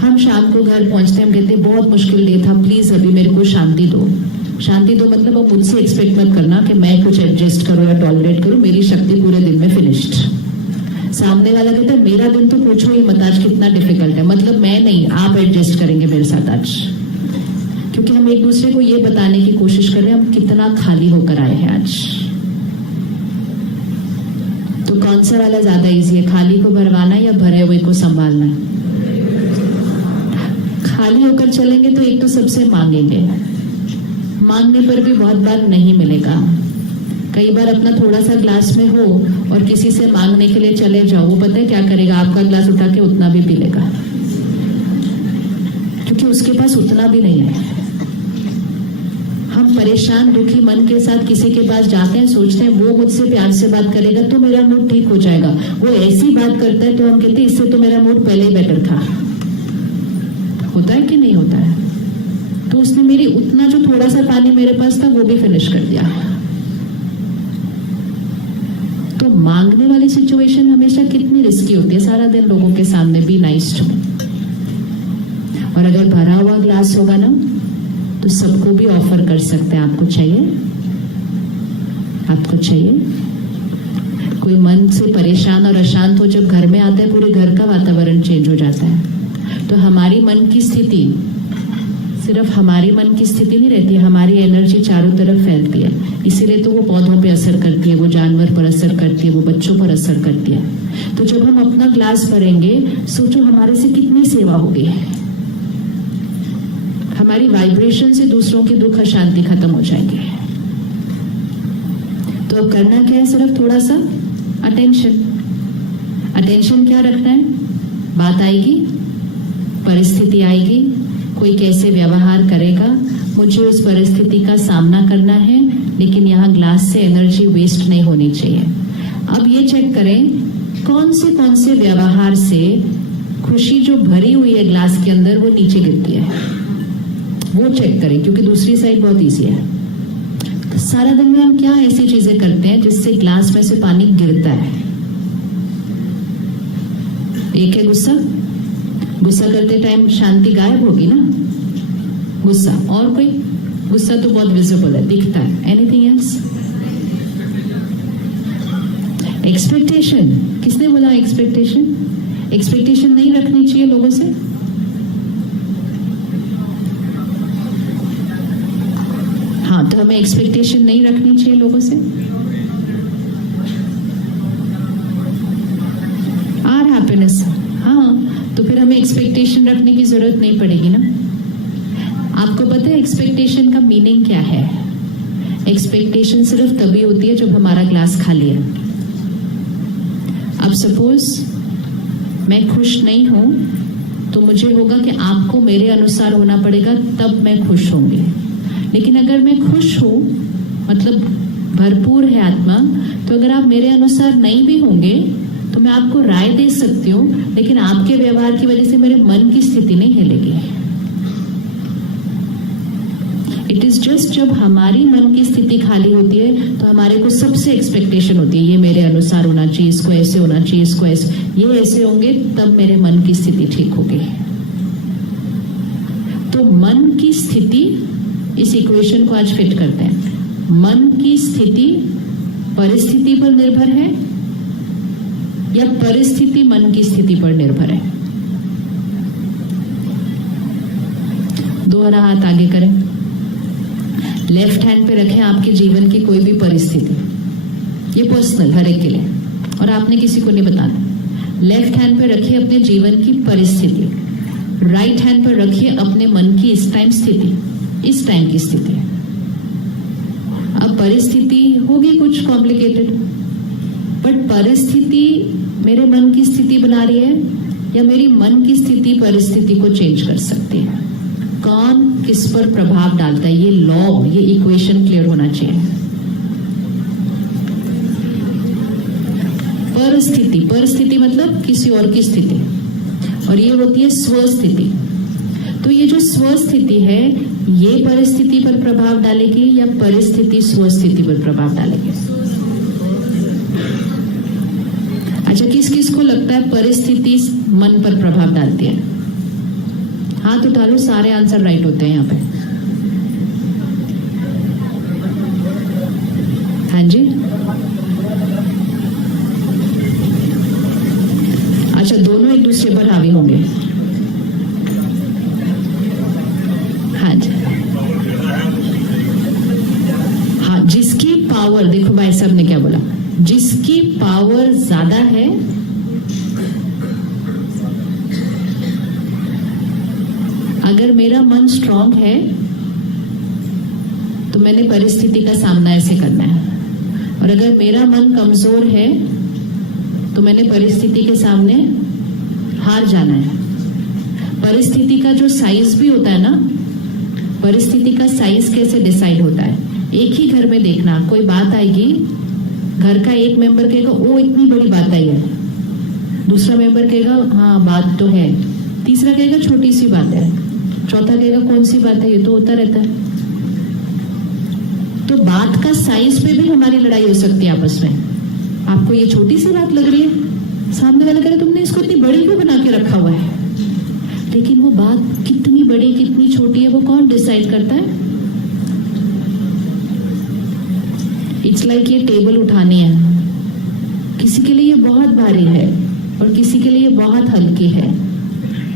हम शाम को घर पहुंचते हैं, हम कहते हैं बहुत मुश्किल डे था, प्लीज अभी मेरे को शांति दो। शांति दो मतलब अब मुझसे एक्सपेक्ट मत करना कि मैं कुछ एडजस्ट करूं या टॉलरेट करूं, मेरी शक्ति पूरे दिन में फिनिश्ड। सामने वाला कहता है मेरा दिन तो पूछो ही मत, आज कितना डिफिकल्ट है, मतलब मैं नहीं, आप एडजस्ट करेंगे मेरे साथ आज। क्योंकि हम एक दूसरे को ये बताने की कोशिश कर रहे हैं हम कितना खाली होकर आए हैं आज। तो कौन सा वाला ज्यादा इजी है, खाली को भरवाना या भरे हुए को संभालना? खाली होकर चलेंगे तो एक तो सबसे मांगेंगे, मांगने पर भी बहुत बार नहीं मिलेगा। कई बार अपना थोड़ा सा ग्लास में हो और किसी से मांगने के लिए चले जाओ, वो पता है क्या करेगा? आपका ग्लास उठा के उतना भी पी लेगा, क्योंकि उसके पास उतना भी नहीं है। हम हम परेशान दुखी मन के साथ किसी के पास जाते हैं, सोचते हैं वो मुझसे प्यार से बात करेगा तो मेरा मूड ठीक हो जाएगा, वो ऐसी बात करता है तो हम कहते हैं इससे तो मेरा मूड पहले ही बेटर था। होता है कि नहीं होता है? तो उसने मेरी उतना जो थोड़ा सा पानी मेरे पास था वो भी फिनिश कर दिया। तो मांगने वाली सिचुएशन हमेशा कितनी रिस्की होती है। सारा दिन लोगों के सामने बी नाइस टू, और अगर भरा हुआ ग्लास होगा ना तो सबको भी ऑफर कर सकते हैं। आपको चाहिए, आपको चाहिए। कोई मन से परेशान और अशांत हो, जब घर में आता है पूरे घर का वातावरण चेंज हो जाता है। तो हमारी मन की स्थिति, सिर्फ हमारी मन की स्थिति नहीं रहती है, हमारी एनर्जी चारों तरफ फैलती है। इसीलिए तो वो पौधों पे असर करती है, वो जानवर पर असर करती है, वो बच्चों पर असर करती है। तो जब हम अपना ग्लास भरेंगे, सोचो हमारे से कितनी सेवा होगी। हमारी वाइब्रेशन से दूसरों की दुख अशांति खत्म हो जाएंगे। तो अब करना क्या है? सिर्फ थोड़ा सा अटेंशन। अटेंशन क्या रखना है? बात आएगी, परिस्थिति आएगी, कोई कैसे व्यवहार करेगा, मुझे उस परिस्थिति का सामना करना है, लेकिन यहाँ ग्लास से एनर्जी वेस्ट नहीं होनी चाहिए। अब ये चेक करें कौन से व्यवहार से खुशी जो भरी हुई है ग्लास के अंदर वो नीचे गिरती है, वो चेक करें, क्योंकि दूसरी साइड बहुत ईजी है। तो सारा दिन में हम क्या ऐसी चीजें करते हैं जिससे ग्लास में से पानी गिरता है? एक है गुस्सा। गुस्सा करते टाइम शांति गायब होगी ना, गुस्सा। और कोई? गुस्सा तो बहुत विजिबल है, दिखता है। Anything else? एक्सपेक्टेशन। किसने बोला एक्सपेक्टेशन? एक्सपेक्टेशन नहीं रखनी चाहिए लोगों से। हाँ, तो हमें एक्सपेक्टेशन नहीं रखनी चाहिए लोगों से। Are happiness. हाँ, तो फिर हमें एक्सपेक्टेशन रखने की जरूरत नहीं पड़ेगी ना। आपको पता है एक्सपेक्टेशन का मीनिंग क्या है? एक्सपेक्टेशन सिर्फ तभी होती है जब हमारा ग्लास खाली है। अब सपोज मैं खुश नहीं हूं, तो मुझे होगा कि आपको मेरे अनुसार होना पड़ेगा, तब मैं खुश होंगी। लेकिन अगर मैं खुश हूं, मतलब भरपूर है आत्मा, तो अगर आप मेरे अनुसार नहीं भी होंगे तो मैं आपको राय दे सकती हूँ, लेकिन आपके व्यवहार की वजह से मेरे मन की स्थिति नहीं हिलेगी। इट इज जस्ट जब हमारी मन की स्थिति खाली होती है तो हमारे को सबसे एक्सपेक्टेशन होती है, ये मेरे अनुसार होना चाहिए, इसको ऐसे होना चाहिए, इसको ऐसे, ये ऐसे होंगे तब मेरे मन की स्थिति ठीक होगी। तो मन की स्थिति, इस इक्वेशन को आज फिट करते हैं। मन की स्थिति परिस्थिति पर निर्भर है या परिस्थिति मन की स्थिति पर निर्भर है? दोनों हाथ आगे करें, लेफ्ट हैंड पे रखें आपके जीवन की कोई भी परिस्थिति, ये पर्सनल हर एक के लिए, और आपने किसी को नहीं बताना। लेफ्ट हैंड पे रखिए अपने जीवन की परिस्थिति, राइट हैंड पे रखिए अपने मन की इस टाइम स्थिति, इस टाइम की स्थिति। अब परिस्थिति होगी कुछ कॉम्प्लिकेटेड, बट परिस्थिति मेरे मन की स्थिति बना रही है या मेरी मन की स्थिति परिस्थिति को चेंज कर सकती है? कौन किस पर प्रभाव डालता है? ये लॉ, ये इक्वेशन क्लियर होना चाहिए। परिस्थिति, परिस्थिति मतलब किसी और की स्थिति, और ये होती है स्वस्थिति। तो ये जो स्वस्थिति है, ये परिस्थिति पर प्रभाव डालेगी या परिस्थिति स्वस्थिति पर प्रभाव डालेगी? अच्छा, किस किस को लगता है परिस्थिति मन पर प्रभाव डालती है? हाथ उठा लो, सारे आंसर राइट होते हैं यहाँ पे। हाँ जी, अच्छा, दोनों एक दूसरे पर हावी होंगे। हाँ जी, हाँ, जिसकी पावर, देखो भाई साहब ने क्या बोला, जिसकी पावर ज्यादा है अगर मेरा मन स्ट्रांग है तो मैंने परिस्थिति का सामना ऐसे करना है, और अगर मेरा मन कमजोर है तो मैंने परिस्थिति के सामने हार जाना है। परिस्थिति का जो साइज भी होता है ना, परिस्थिति का साइज कैसे डिसाइड होता है। एक ही घर में देखना, कोई बात आएगी, घर का एक मेंबर कहेगा ओ इतनी बड़ी बात आई है, दूसरा मेंबर कहेगा हाँ बात तो है, तीसरा कहेगा छोटी सी बात है, चौथा कहेगा कौन सी बात है, ये तो होता रहता है। तो बात का साइज पे भी हमारी लड़ाई हो सकती है आपस में। आपको ये छोटी सी बात लग रही है, सामने वाला कहे तुमने इसको इतनी बड़ी क्यों बना के रखा हुआ है, लेकिन वो बात कितनी बड़ी कितनी छोटी है वो कौन डिसाइड करता है। इट्स लाइक ये टेबल उठानी है, किसी के लिए ये बहुत भारी है और किसी के लिए बहुत हल्की है,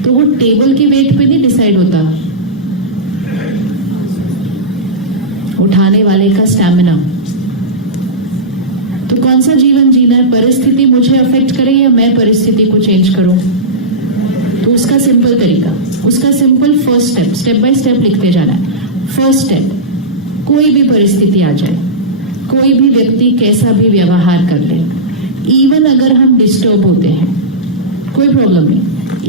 तो वो टेबल के वेट पे नहीं डिसाइड होता, उठाने वाले का स्टैमिना। तो कौन सा जीवन जीना है, परिस्थिति मुझे अफेक्ट करे या मैं परिस्थिति को चेंज करूं। तो उसका सिंपल तरीका, उसका simple first step, step by step लिखते जाना है। फर्स्ट स्टेप, कोई भी परिस्थिति आ जाए, कोई भी व्यक्ति कैसा भी व्यवहार कर ले, इवन अगर हम डिस्टर्ब होते हैं कोई प्रॉब्लम नहीं,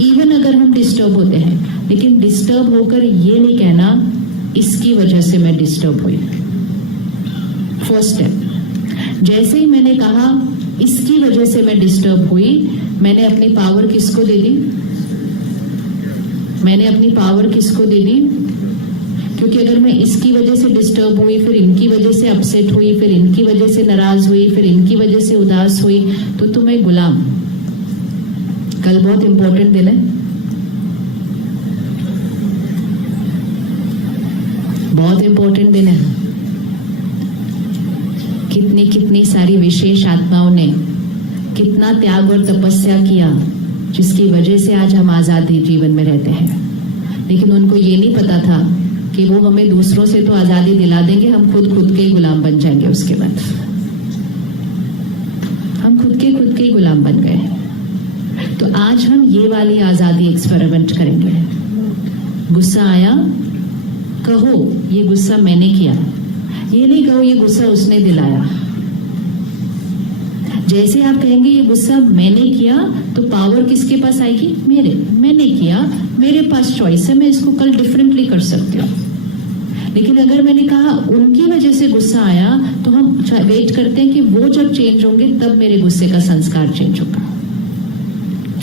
इवन अगर हम डिस्टर्ब होते हैं, लेकिन डिस्टर्ब होकर ये नहीं कहना इसकी वजह से मैं डिस्टर्ब हुई। फर्स्ट स्टेप, जैसे ही मैंने कहा इसकी वजह से मैं डिस्टर्ब हुई, मैंने अपनी पावर किसको दे दी, मैंने अपनी पावर किसको दे दी। क्योंकि अगर मैं इसकी वजह से डिस्टर्ब हुई, फिर इनकी वजह से अपसेट हुई, फिर इनकी वजह से नाराज हुई, फिर इनकी वजह से उदास हुई, तो मैं गुलाम। कल बहुत इंपॉर्टेंट दिन है, बहुत इंपॉर्टेंट दिन है। कितनी कितनी सारी विशेष आत्माओं ने कितना त्याग और तपस्या किया, जिसकी वजह से आज हम आजादी जीवन में रहते हैं। लेकिन उनको ये नहीं पता था कि वो हमें दूसरों से तो आजादी दिला देंगे, हम खुद के ही गुलाम बन जाएंगे। उसके बाद हम खुद के ही गुलाम बन गए। तो आज हम ये वाली आजादी एक्सपेरिमेंट करेंगे। गुस्सा आया, कहो ये गुस्सा मैंने किया, ये नहीं कहो ये गुस्सा उसने दिलाया। जैसे आप कहेंगे ये गुस्सा मैंने किया, तो पावर किसके पास आएगी, मेरे। मैंने किया, मेरे पास चॉइस है, मैं इसको कल डिफरेंटली कर सकती हूँ। लेकिन अगर मैंने कहा उनकी वजह से गुस्सा आया, तो हम वेट करते हैं कि वो जब चेंज होंगे तब मेरे गुस्से का संस्कार चेंज होगा।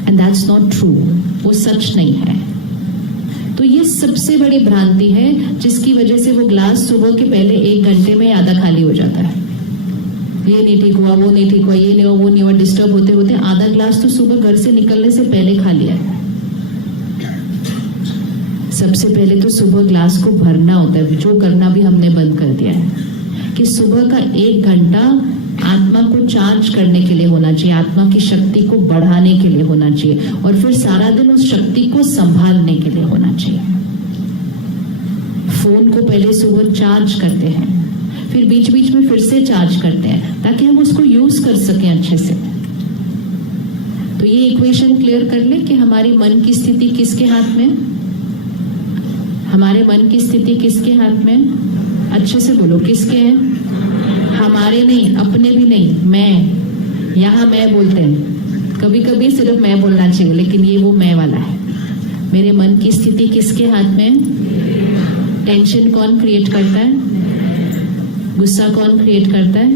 एंड दैट्स नॉट ट्रू, वो सच नहीं है। तो ये सबसे बड़ी भ्रांति है, जिसकी वजह से वो ग्लास सुबह के पहले 1 घंटे में आधा खाली हो जाता है। ये नहीं ठीक हुआ, वो नहीं ठीक हुआ, ये नहीं हुआ, वो नहीं हुआ, डिस्टर्ब होते होते आधा ग्लास तो सुबह घर से निकलने से पहले खा लिया है। सबसे पहले तो सुबह ग्लास को भरना होता है, जो करना भी हमने बंद कर दिया है। कि सुबह का 1 घंटा आत्मा को चार्ज करने के लिए होना चाहिए, आत्मा की शक्ति को बढ़ाने के लिए होना चाहिए, और फिर सारा दिन उस शक्ति को संभालने के लिए होना चाहिए। फोन को पहले सुबह चार्ज करते हैं, फिर बीच बीच में फिर से चार्ज करते हैं, ताकि हम उसको यूज कर सकें अच्छे से। तो ये इक्वेशन क्लियर कर ले कि हमारी मन की स्थिति किसके हाथ में, हमारे मन की स्थिति किसके हाथ में। अच्छे से बोलो, किसके हैं। हमारे नहीं, अपने भी नहीं, मैं। यहाँ मैं बोलते हैं, कभी कभी सिर्फ मैं बोलना चाहिए, लेकिन ये वो मैं वाला है। मेरे मन की स्थिति किसके हाथ में। टेंशन कौन क्रिएट करता है, गुस्सा कौन क्रिएट करता है,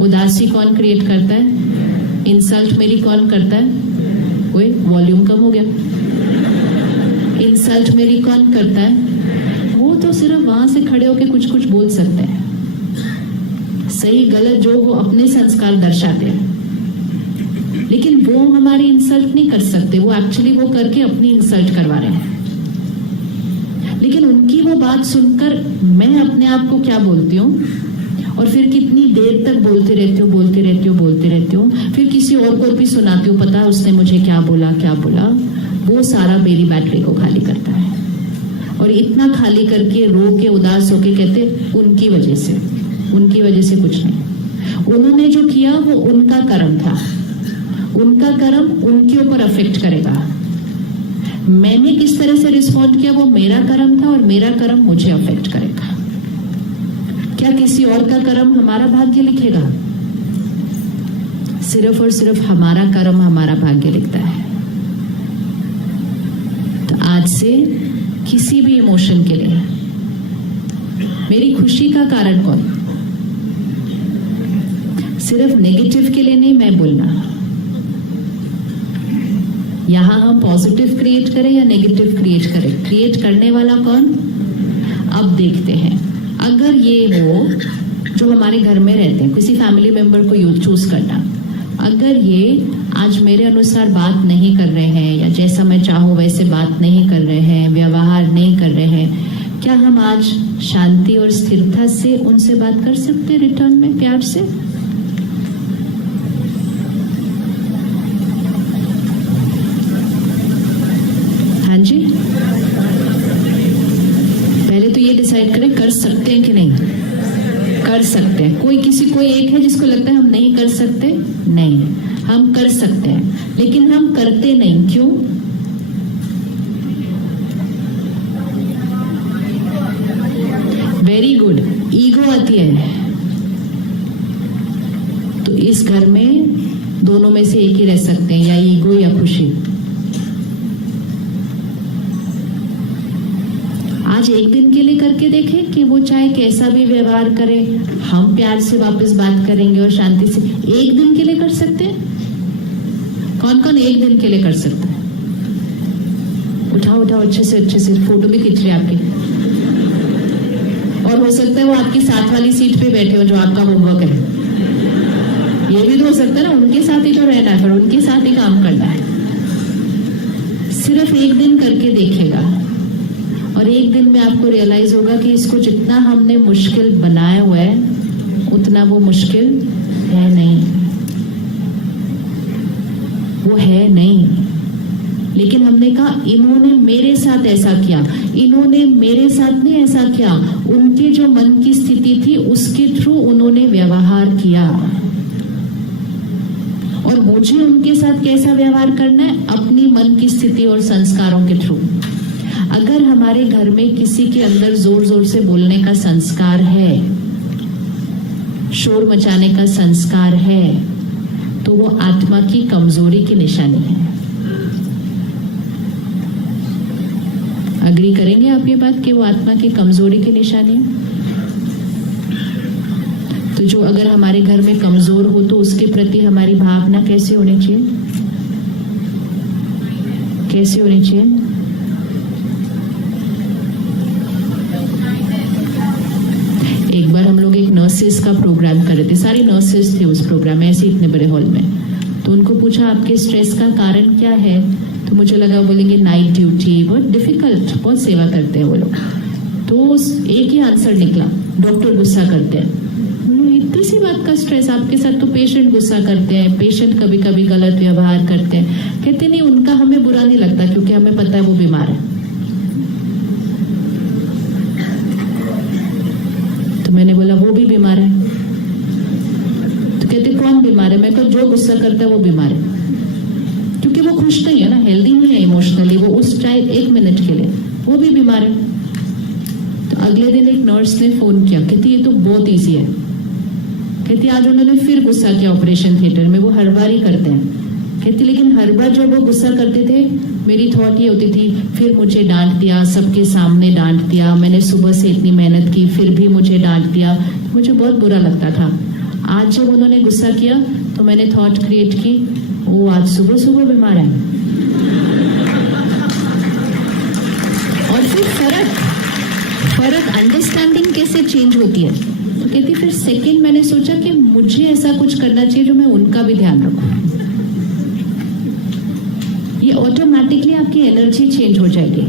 उदासी कौन क्रिएट करता है, इंसल्ट मेरी कौन करता है। ओए वॉल्यूम कम हो गया। इंसल्ट मेरी कौन करता है। वो तो सिर्फ वहां से खड़े होके कुछ कुछ बोल सकते हैं, सही गलत जो वो अपने संस्कार दर्शाते हैं, लेकिन वो हमारी इंसल्ट नहीं कर सकते। वो एक्चुअली वो करके अपनी इंसल्ट करवा रहे हैं। लेकिन उनकी वो बात सुनकर मैं अपने आप को क्या बोलती हूँ, और फिर कितनी देर तक बोलते रहती हूँ, फिर किसी और को भी सुनाती हूँ, पता है उसने मुझे क्या बोला। वो सारा मेरी बैटरी को खाली करता है, और इतना खाली करके रो के उदास होके कहते उनकी वजह से कुछ नहीं। उन्होंने जो किया वो उनका कर्म था, उनका कर्म उनके ऊपर अफेक्ट करेगा। मैंने किस तरह से रिस्पॉन्ड किया वो मेरा कर्म था, और मेरा कर्म मुझे अफेक्ट करेगा। क्या किसी और का कर्म हमारा भाग्य लिखेगा। सिर्फ और सिर्फ हमारा कर्म हमारा भाग्य लिखता है। तो आज से किसी भी इमोशन के लिए। मेरी खुशी का कारण कौन? सिर्फ नेगेटिव के लिए नहीं मैं बोलना। यहां हम पॉजिटिव क्रिएट करें या नेगेटिव क्रिएट करें, क्रिएट करने वाला कौन? अब देखते हैं, अगर ये वो जो हमारे घर में रहते हैं, किसी फैमिली मेंबर को चूज करना, अगर ये आज मेरे अनुसार बात नहीं कर रहे हैं या जैसा मैं चाहूँ वैसे बात नहीं कर रहे हैं, व्यवहार नहीं कर रहे हैं, क्या हम आज शांति और स्थिरता से उनसे बात कर सकते हैं रिटर्न में, प्यार से? हाँ जी, पहले तो ये डिसाइड करें कर सकते हैं कि नहीं कर सकते हैं। कोई एक है जिसको लगता है हम नहीं कर सकते? नहीं, हम कर सकते हैं, लेकिन हम करते नहीं। क्यों? वेरी गुड, ईगो आती है। तो इस घर में दोनों में से एक ही रह सकते हैं, या ईगो या खुशी। आज एक दिन के लिए करके देखें कि वो चाहे कैसा भी व्यवहार करे, हम प्यार से वापस बात करेंगे और शांति से। एक दिन के लिए कर सकते हैं? कौन कौन एक दिन के लिए कर सकते हैं? उठाओ अच्छे से फोटो भी खींच रहे आपके। और हो सकता है वो आपकी साथ वाली सीट पे बैठे हो जो आपका होमवर्क है। ये भी तो हो सकता है ना, उनके साथ ही तो रहना है, फिर उनके साथ ही काम करना है। सिर्फ एक दिन करके देखेगा और एक दिन में आपको रियलाइज होगा कि इसको जितना हमने मुश्किल बनाया हुआ है उतना वो मुश्किल है नहीं, वो है नहीं। लेकिन हमने कहा इन्होंने मेरे साथ ऐसा किया, इन्होंने मेरे साथ नहीं ऐसा किया, उनके जो मन की स्थिति थी उसके थ्रू उन्होंने व्यवहार किया, और मुझे उनके साथ कैसा व्यवहार करना है? अपनी मन की स्थिति और संस्कारों के थ्रू। अगर हमारे घर में किसी के अंदर जोर जोर से बोलने का संस्कार है, शोर मचाने का संस्कार है, तो वो आत्मा की कमजोरी की निशानी है। अग्री करेंगे आप ये बात कि वो आत्मा की कमजोरी की निशानी है? तो जो अगर हमारे घर में कमजोर हो तो उसके प्रति हमारी भावना कैसे होनी चाहिए? कैसे होनी चाहिए? एक बार हम लोग एक नर्सेस का प्रोग्राम कर रहे थे, सारी नर्सेस थे उस प्रोग्राम में, ऐसे इतने बड़े हॉल में। तो उनको पूछा आपके स्ट्रेस का कारण क्या है? तो मुझे लगा बोलेंगे नाइट ड्यूटी, बहुत डिफिकल्ट, बहुत सेवा करते हैं वो लोग। तो एक ही आंसर निकला, डॉक्टर गुस्सा करते हैं। इतनी सी बात का स्ट्रेस आपके साथ? तो पेशेंट गुस्सा करते हैं, पेशेंट कभी कभी गलत व्यवहार करते हैं। कहते नहीं, उनका हमें बुरा नहीं लगता क्योंकि हमें पता है वो बीमार है। तो मैंने बोला वो भी बीमार है। तो कहते कौन बीमार है? मैं कहा जो गुस्सा करता है वो बीमार है, क्योंकि वो खुश नहीं है ना, हेल्दी नहीं है इमोशनली, वो उस टाइम 1 मिनट के लिए वो भी बीमार है। तो अगले दिन एक नर्स ने फोन किया, कहती ये तो बहुत ईजी है। कहती आज उन्होंने फिर गुस्सा किया ऑपरेशन थिएटर में, वो हर बार ही करते हैं। कहती लेकिन हर बार जब वो गुस्सा करते थे मेरी थॉट ये होती थी, फिर मुझे डांट दिया, सबके सामने डांट दिया, मैंने सुबह से इतनी मेहनत की फिर भी मुझे डांट दिया, मुझे बहुत बुरा लगता था। आज जब उन्होंने गुस्सा किया तो मैंने थॉट क्रिएट की, वो आज सुबह सुबह बीमार है। और फिर फर्क अंडरस्टैंडिंग कैसे चेंज होती है? तो कहती फिर सेकंड मैंने सोचा कि मुझे ऐसा कुछ करना चाहिए जो मैं उनका भी ध्यान रखूं। ये ऑटोमेटिकली आपकी एनर्जी चेंज हो जाएगी।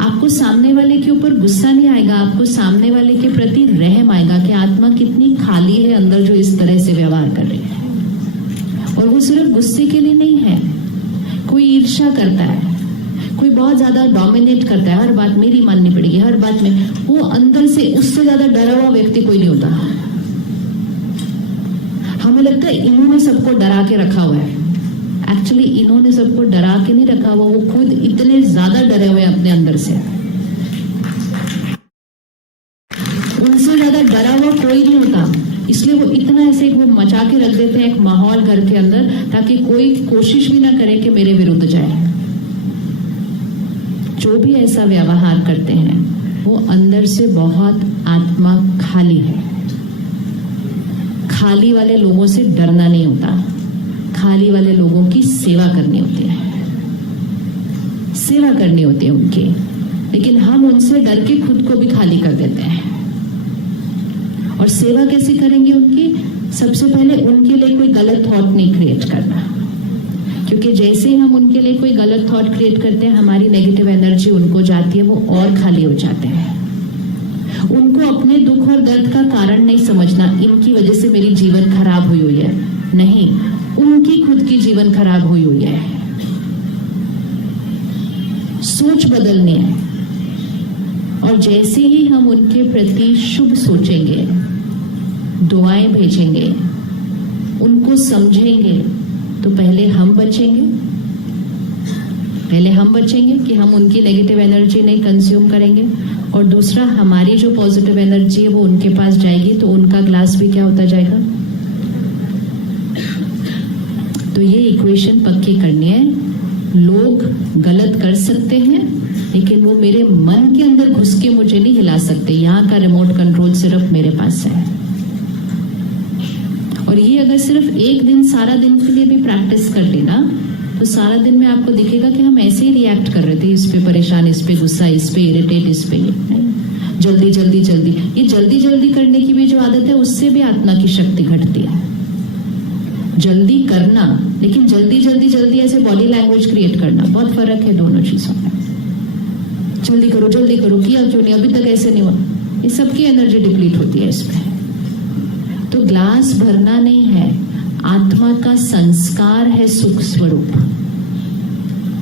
आपको सामने वाले के ऊपर गुस्सा नहीं आएगा, आपको सामने वाले के प्रति रहम आएगा कि आत्मा कितनी खाली है अंदर जो इस तरह से व्यवहार कर रही है। और वो सिर्फ गुस्से के लिए नहीं है, कोई ईर्ष्या करता है, कोई बहुत ज्यादा डोमिनेट करता है, हर बात मेरी माननी पड़ेगी, हर बात में, वो अंदर से उससे ज्यादा डरा हुआ व्यक्ति कोई नहीं होता। हमें लगता है इन्होंने सबको डरा के रखा हुआ है, एक्चुअली इन्होंने सबको डरा के नहीं रखा हुआ, वो खुद इतने ज्यादा डरे हुए अपने अंदर से। उनसे ज्यादा डरा हुआ कोई नहीं होता, इसलिए वो इतना ऐसे वो मचा के रख देते हैं एक माहौल घर के अंदर, ताकि कोई कोशिश भी ना करे कि मेरे विरुद्ध जाए। जो भी ऐसा व्यवहार करते हैं वो अंदर से बहुत आत्मा खाली है। खाली वाले लोगों से डरना नहीं होता, खाली वाले लोगों की सेवा करनी होती है, सेवा करनी होती है उनकी। लेकिन हम उनसे डर के खुद को भी खाली कर देते हैं। और सेवा कैसे करेंगे उनकी? सबसे पहले उनके लिए कोई गलत थॉट नहीं क्रिएट करना, क्योंकि जैसे ही हम उनके लिए कोई गलत थॉट क्रिएट करते हैं हमारी नेगेटिव एनर्जी उनको जाती है, वो और खाली हो जाते हैं। उनको अपने दुख और दर्द का कारण नहीं समझना, इनकी वजह से मेरी जीवन खराब हुई है, नहीं, उनकी खुद की जीवन खराब हुई है। सोच बदलनी है। और जैसे ही हम उनके प्रति शुभ सोचेंगे, दुआएं भेजेंगे, उनको समझेंगे, तो पहले हम बचेंगे, पहले हम बचेंगे कि हम उनकी नेगेटिव एनर्जी नहीं कंज्यूम करेंगे। और दूसरा, हमारी जो पॉजिटिव एनर्जी है वो उनके पास जाएगी तो उनका ग्लास भी क्या होता जाएगा। तो ये इक्वेशन पक्की करनी है। लोग गलत कर सकते हैं लेकिन वो मेरे मन के अंदर घुस के मुझे नहीं हिला सकते। यहाँ का रिमोट कंट्रोल सिर्फ मेरे पास है। और ये अगर सिर्फ एक दिन, सारा दिन के लिए भी प्रैक्टिस कर लेना तो सारा दिन में आपको दिखेगा कि हम ऐसे ही रिएक्ट कर रहे थे, इस पे परेशान, इस पे गुस्सा, इस पे इरिटेट, इस पे जल्दी जल्दी जल्दी। ये जल्दी जल्दी करने की भी जो आदत है उससे भी आत्मा की शक्ति घटती है। जल्दी करना, लेकिन जल्दी जल्दी जल्दी ऐसे बॉडी लैंग्वेज क्रिएट करना, बहुत फर्क है दोनों चीजों में। जल्दी करो, किया क्यों नहीं, अभी तक ऐसे नहीं हुआ, ये सबकी एनर्जी डिप्लीट होती है इसमें। तो ग्लास भरना नहीं है, आत्मा का संस्कार है सुख स्वरूप,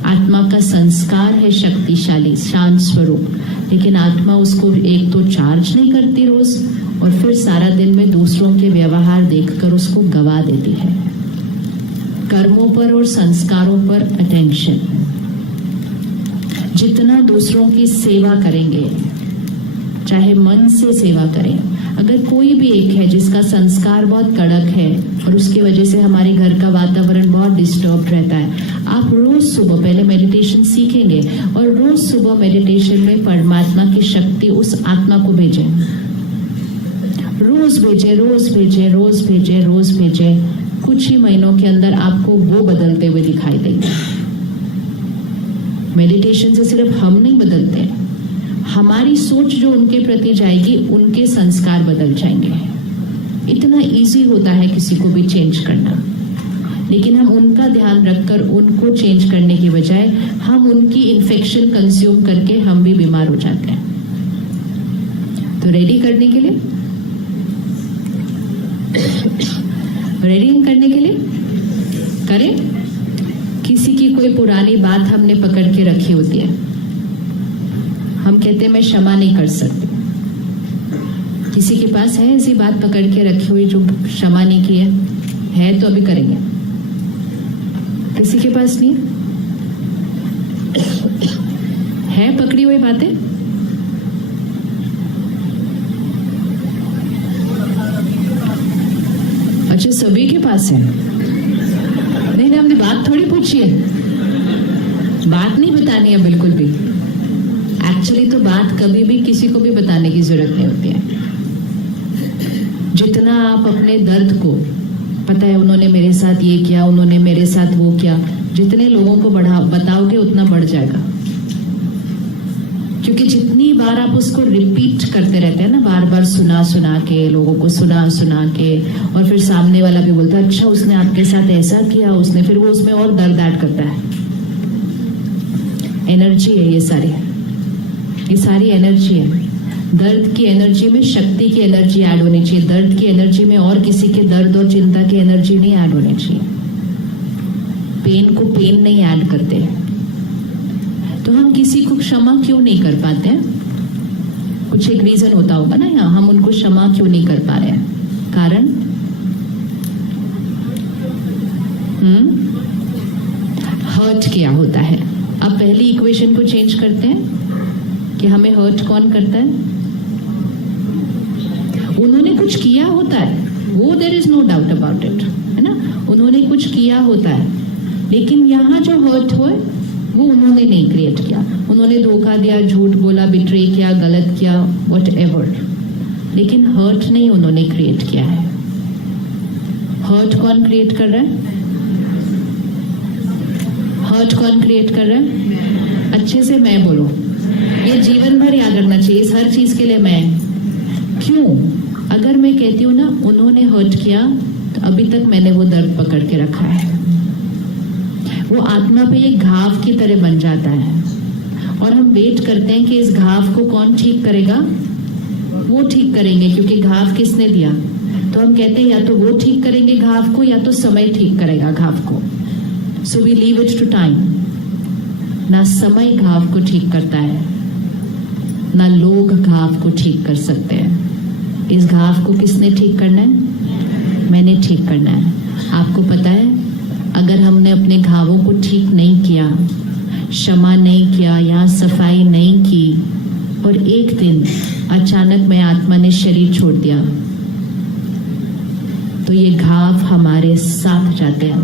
आत्मा का संस्कार है शक्तिशाली शांत स्वरूप। लेकिन आत्मा उसको एक तो चार्ज नहीं करती रोज, और फिर सारा दिन में दूसरों के व्यवहार देखकर उसको गवा देती है। कर्मों पर और संस्कारों पर अटेंशन। जितना दूसरों की सेवा करेंगे, चाहे मन से सेवा करें, अगर कोई भी एक है जिसका संस्कार बहुत कड़क है और उसकी वजह से हमारे घर का वातावरण बहुत डिस्टर्ब रहता है, आप रोज सुबह पहले मेडिटेशन सीखेंगे और रोज सुबह मेडिटेशन में परमात्मा की शक्ति उस आत्मा को भेजें, रोज भेजे, रोज भेजे, रोज भेजे, रोज भेजे। कुछ ही महीनों के अंदर आपको वो बदलते हुए दिखाई देंगे। मेडिटेशन से सिर्फ हम नहीं बदलते, हमारी सोच जो उनके प्रति जाएगी, उनके संस्कार बदल जाएंगे। इतना इजी होता है किसी को भी चेंज करना, लेकिन हम उनका ध्यान रखकर उनको चेंज करने की बजाय हम उनकी इन्फेक्शन कंज्यूम करके हम भी बीमार हो जाते हैं। तो रेडी करने के लिए, रेडी करने के लिए करें। किसी की कोई पुरानी बात हमने पकड़ के रखी होती है, हम कहते हैं मैं क्षमा नहीं कर सकती। किसी के पास है ऐसी बात पकड़ के रखी हुई जो क्षमा नहीं की है तो अभी करेंगे। किसी के पास नहीं है पकड़ी हुई बातें? अच्छा, सभी के पास है। नहीं, हमने बात थोड़ी पूछी है, बात नहीं बतानी है बिल्कुल भी। एक्चुअली तो बात कभी भी किसी को भी बताने की जरूरत नहीं होती है। जितना आप अपने दर्द को, पता है उन्होंने मेरे साथ ये किया, उन्होंने मेरे साथ वो किया, जितने लोगों को बताओगे उतना बढ़ जाएगा। क्योंकि जितनी बार आप उसको रिपीट करते रहते हैं ना, बार बार सुना सुना के, लोगों को सुना सुना के, और फिर सामने वाला भी बोलता है अच्छा उसने आपके साथ ऐसा किया, उसने, फिर वो उसमें और दर्द ऐड करता है। एनर्जी है ये सारी एनर्जी है। दर्द की एनर्जी में शक्ति की एनर्जी ऐड होनी चाहिए। दर्द की एनर्जी में और किसी के दर्द और चिंता की एनर्जी नहीं ऐड होनी चाहिए। पेन को पेन नहीं ऐड करते। तो हम किसी को क्षमा क्यों नहीं कर पाते हैं? कुछ एक रीजन होता होगा ना, यहाँ हम उनको क्षमा क्यों नहीं कर पा रहे हैं? कारण हर्ट किया होता है। अब पहली इक्वेशन को चेंज करते हैं कि हमें हर्ट कौन करता है? उन्होंने कुछ किया होता है, वो there is no doubt about it, है ना, उन्होंने कुछ किया होता है। लेकिन यहाँ जो हर्ट हो वो उन्होंने नहीं क्रिएट किया। उन्होंने धोखा दिया, झूठ बोला, बिट्रे किया, गलत किया, व्हाटएवर, लेकिन हर्ट नहीं उन्होंने क्रिएट किया है। हर्ट कौन क्रिएट कर रहा है? हर्ट कौन क्रिएट कर रहा है? अच्छे से मैं बोलो, ये जीवन भर याद रखना चाहिए, इस हर चीज के लिए मैं क्यों। अगर मैं कहती हूँ ना उन्होंने हर्ट किया, तो अभी तक मैंने वो दर्द पकड़ के रखा है। वो आत्मा पे एक घाव की तरह बन जाता है और हम वेट करते हैं कि इस घाव को कौन ठीक करेगा। वो ठीक करेंगे, क्योंकि घाव किसने दिया। तो हम कहते हैं या तो वो ठीक करेंगे घाव को, या तो समय ठीक करेगा घाव को। So we leave it to time. ना समय घाव को ठीक करता है, ना लोग घाव को ठीक कर सकते हैं। इस घाव को किसने ठीक करना है? मैंने ठीक करना है। आपको पता है, अगर हमने अपने घावों को ठीक नहीं किया, क्षमा नहीं किया या सफाई नहीं की, और एक दिन अचानक में आत्मा ने शरीर छोड़ दिया, तो ये घाव हमारे साथ जाते हैं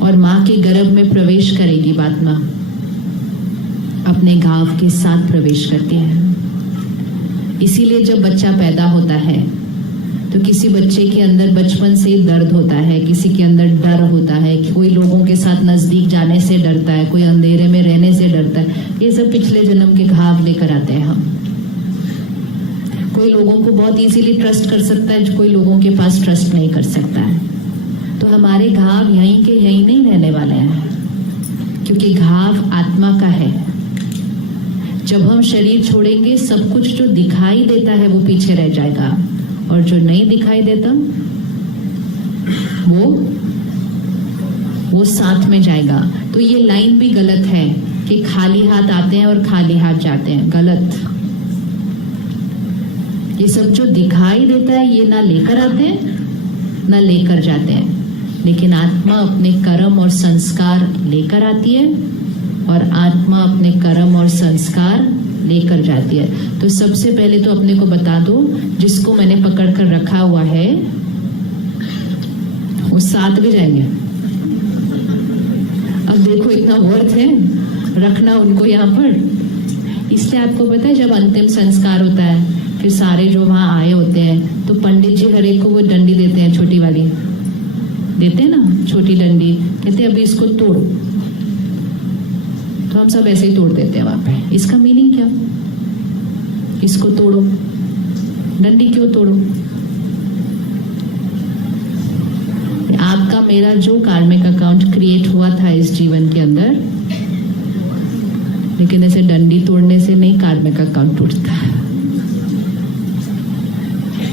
और माँ के गर्भ में प्रवेश करेगी आत्मा, अपने घाव के साथ प्रवेश करती है। इसीलिए जब बच्चा पैदा होता है तो किसी बच्चे के अंदर बचपन से ही दर्द होता है, किसी के अंदर डर होता है, कोई लोगों के साथ नजदीक जाने से डरता है, कोई अंधेरे में रहने से डरता है। ये सब पिछले जन्म के घाव लेकर आते हैं हम। कोई लोगों को बहुत इजीली ट्रस्ट कर सकता है, कोई लोगों के पास ट्रस्ट नहीं कर सकता है। तो हमारे घाव यहीं के यहीं नहीं रहने वाले हैं, क्योंकि घाव आत्मा का है। जब हम शरीर छोड़ेंगे, सब कुछ जो दिखाई देता है वो पीछे रह जाएगा, और जो नहीं दिखाई देता वो साथ में जाएगा। तो ये लाइन भी गलत है कि खाली हाथ आते हैं और खाली हाथ जाते हैं, गलत। ये सब जो दिखाई देता है ये ना लेकर आते हैं ना लेकर जाते हैं, लेकिन आत्मा अपने कर्म और संस्कार लेकर आती है और आत्मा अपने कर्म और संस्कार लेकर जाती है। तो सबसे पहले तो अपने को बता दो, जिसको मैंने पकड़ कर रखा हुआ है वो साथ भी जाएंगे। अब देखो इतना वर्थ है रखना उनको यहाँ पर। इसलिए आपको पता है, जब अंतिम संस्कार होता है, फिर सारे जो वहां आए होते हैं, तो पंडित जी हर एक को वो डंडी देते हैं, छोटी वाली देते हैं ना, छोटी डंडी, कहते हैं अभी इसको तोड़ो। तो हम सब ऐसे ही तोड़ देते हैं वहां पे। इसका मीनिंग क्या? इसको तोड़ो, डंडी क्यों तोड़ो? आपका मेरा जो कार्मिक अकाउंट क्रिएट हुआ था इस जीवन के अंदर, लेकिन ऐसे डंडी तोड़ने से नहीं कार्मिक अकाउंट टूटता।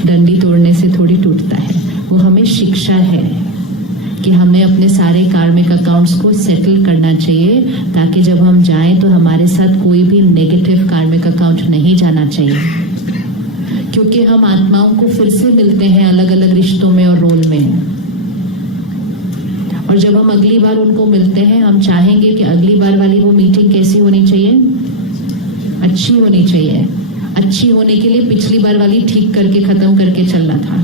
डंडी तोड़ने से थोड़ी टूटता है। वो हमें शिक्षा है कि हमें अपने सारे कार्मिक अकाउंट्स को सेटल करना चाहिए, ताकि जब हम जाएं तो हमारे साथ कोई भी नेगेटिव कार्मिक अकाउंट नहीं जाना चाहिए। क्योंकि हम आत्माओं को फिर से मिलते हैं अलग अलग रिश्तों में और रोल में, और जब हम अगली बार उनको मिलते हैं, हम चाहेंगे कि अगली बार वाली वो मीटिंग कैसी होनी चाहिए? अच्छी होनी चाहिए। अच्छी होने के लिए पिछली बार वाली ठीक करके खत्म करके चलना था।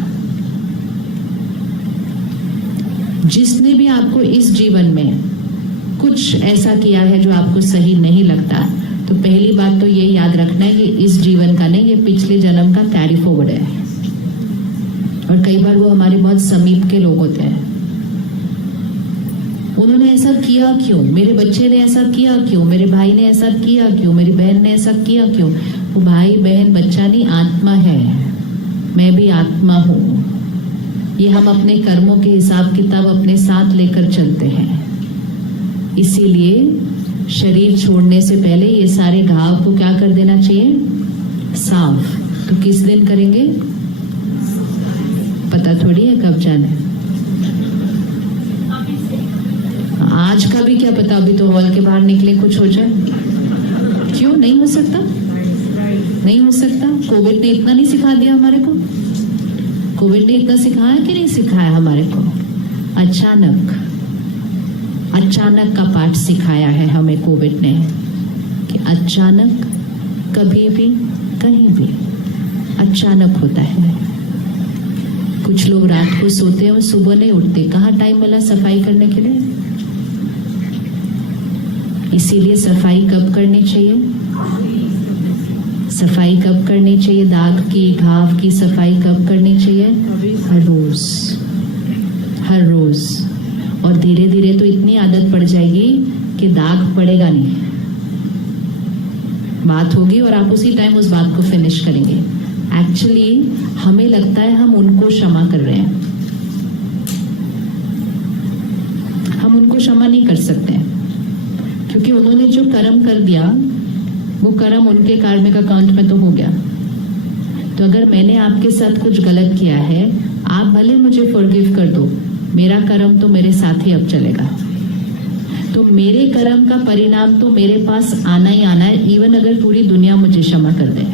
जिसने भी आपको इस जीवन में कुछ ऐसा किया है जो आपको सही नहीं लगता, तो पहली बात तो ये याद रखना है कि इस जीवन का नहीं, ये पिछले जन्म का कैरी फॉरवर्ड है। और कई बार वो हमारे बहुत समीप के लोग होते हैं। उन्होंने ऐसा किया क्यों? मेरे बच्चे ने ऐसा किया क्यों? मेरे भाई ने ऐसा किया क्यों? मेरी बहन ने ऐसा किया क्यों? वो भाई बहन बच्चा नहीं, आत्मा है। मैं भी आत्मा हूँ। ये हम अपने कर्मों के हिसाब किताब अपने साथ लेकर चलते हैं। इसीलिए शरीर छोड़ने से पहले ये सारे घाव को क्या कर देना चाहिए? साफ। तो किस दिन करेंगे? पता थोड़ी है कब जाना है। आज का भी क्या पता, अभी तो हॉल के बाहर निकले कुछ हो जाए। क्यों नहीं हो सकता? नहीं हो सकता। कोविड ने इतना नहीं सिखा दिया हमारे को? कोविड ने इतना सिखाया कि नहीं सिखाया हमारे को? अचानक का पाठ सिखाया है हमें कोविड ने, कि अचानक कभी भी कहीं भी अचानक होता है। कुछ लोग रात को सोते हैं और सुबह नहीं उठते। कहाँ टाइम मिला सफाई करने के लिए? इसीलिए सफाई कब करनी चाहिए? सफाई कब करनी चाहिए? दाग की, घाव की सफाई कब करनी चाहिए? हर रोज, हर रोज। और धीरे धीरे तो इतनी आदत पड़ जाएगी कि दाग पड़ेगा नहीं। बात होगी और आप उसी टाइम उस बात को फिनिश करेंगे। एक्चुअली हमें लगता है हम उनको क्षमा कर रहे हैं, हम उनको क्षमा नहीं कर सकते क्योंकि उन्होंने जो कर्म कर दिया वो कर्म उनके कार्मिक अकाउंट में तो हो गया। तो अगर मैंने आपके साथ कुछ गलत किया है, आप भले मुझे फॉरगिव कर दो, मेरा कर्म तो मेरे साथ ही अब चलेगा। तो मेरे कर्म का परिणाम तो मेरे पास आना ही आना है, इवन अगर पूरी दुनिया मुझे क्षमा कर दे।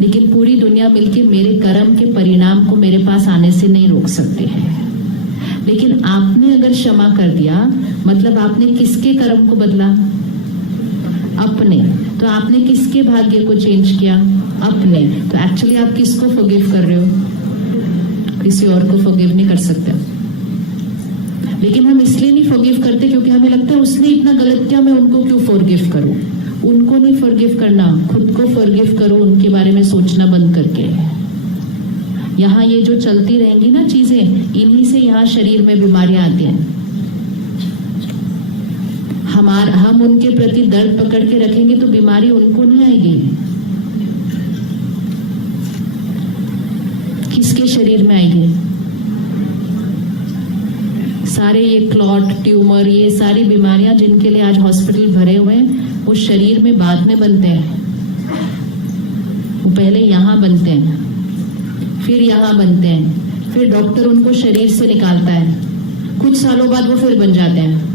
लेकिन पूरी दुनिया मिलके मेरे कर्म के परिणाम को मेरे पास आने से नहीं रोक सकते हैं। लेकिन आपने अगर क्षमा कर दिया, मतलब आपने किसके कर्म को बदला? अपने। तो आपने किसके भाग्य को चेंज किया? अपने। तो एक्चुअली आप किसको फॉरगिव कर रहे हो? किसी और को फॉरगिव नहीं कर सकते। लेकिन हम इसलिए नहीं फॉरगिव करते क्योंकि हमें लगता है उसने इतना गलत किया, मैं उनको क्यों फॉरगिव करूं? उनको नहीं फॉरगिव करना, खुद को फॉरगिव करो, उनके बारे में सोचना बंद करके। यहाँ ये जो चलती रहेंगी ना चीजें, इन्हीं से यहाँ शरीर में बीमारियां आती हैं। हम उनके प्रति दर्द पकड़ के रखेंगे तो बीमारी उनको नहीं आएगी, किसके शरीर में आएगी? सारे ये क्लॉट, ट्यूमर, ये सारी बीमारियां जिनके लिए आज हॉस्पिटल भरे हुए हैं, वो शरीर में बाद में बनते हैं। वो पहले यहाँ बनते हैं, फिर यहाँ बनते हैं, फिर डॉक्टर उनको शरीर से निकालता है, कुछ सालों बाद वो फिर बन जाते हैं।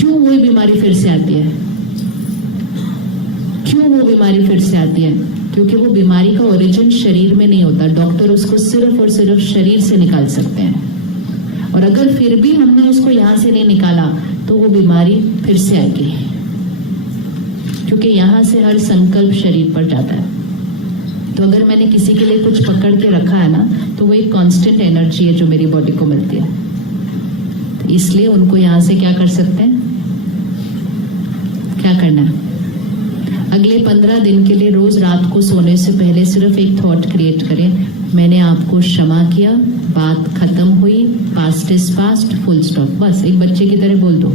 क्यों वो बीमारी फिर से आती है? क्यों वो बीमारी फिर से आती है? क्योंकि वो बीमारी का ओरिजिन शरीर में नहीं होता। डॉक्टर उसको सिर्फ और सिर्फ शरीर से निकाल सकते हैं। और अगर फिर भी हमने उसको यहां से नहीं निकाला तो वो बीमारी फिर से आएगी, क्योंकि यहां से हर संकल्प शरीर पर जाता है। तो अगर मैंने किसी के लिए कुछ पकड़ के रखा है ना, तो वो एक कांस्टेंट एनर्जी है जो मेरी बॉडी को मिलती है। तो इसलिए उनको यहां से क्या कर सकते हैं? क्या करना है? अगले 15 दिन के लिए रोज रात को सोने से पहले सिर्फ एक थॉट क्रिएट करें, मैंने आपको क्षमा किया, बात खत्म हुई, past is past, full stop. बस एक बच्चे की तरह बोल दो,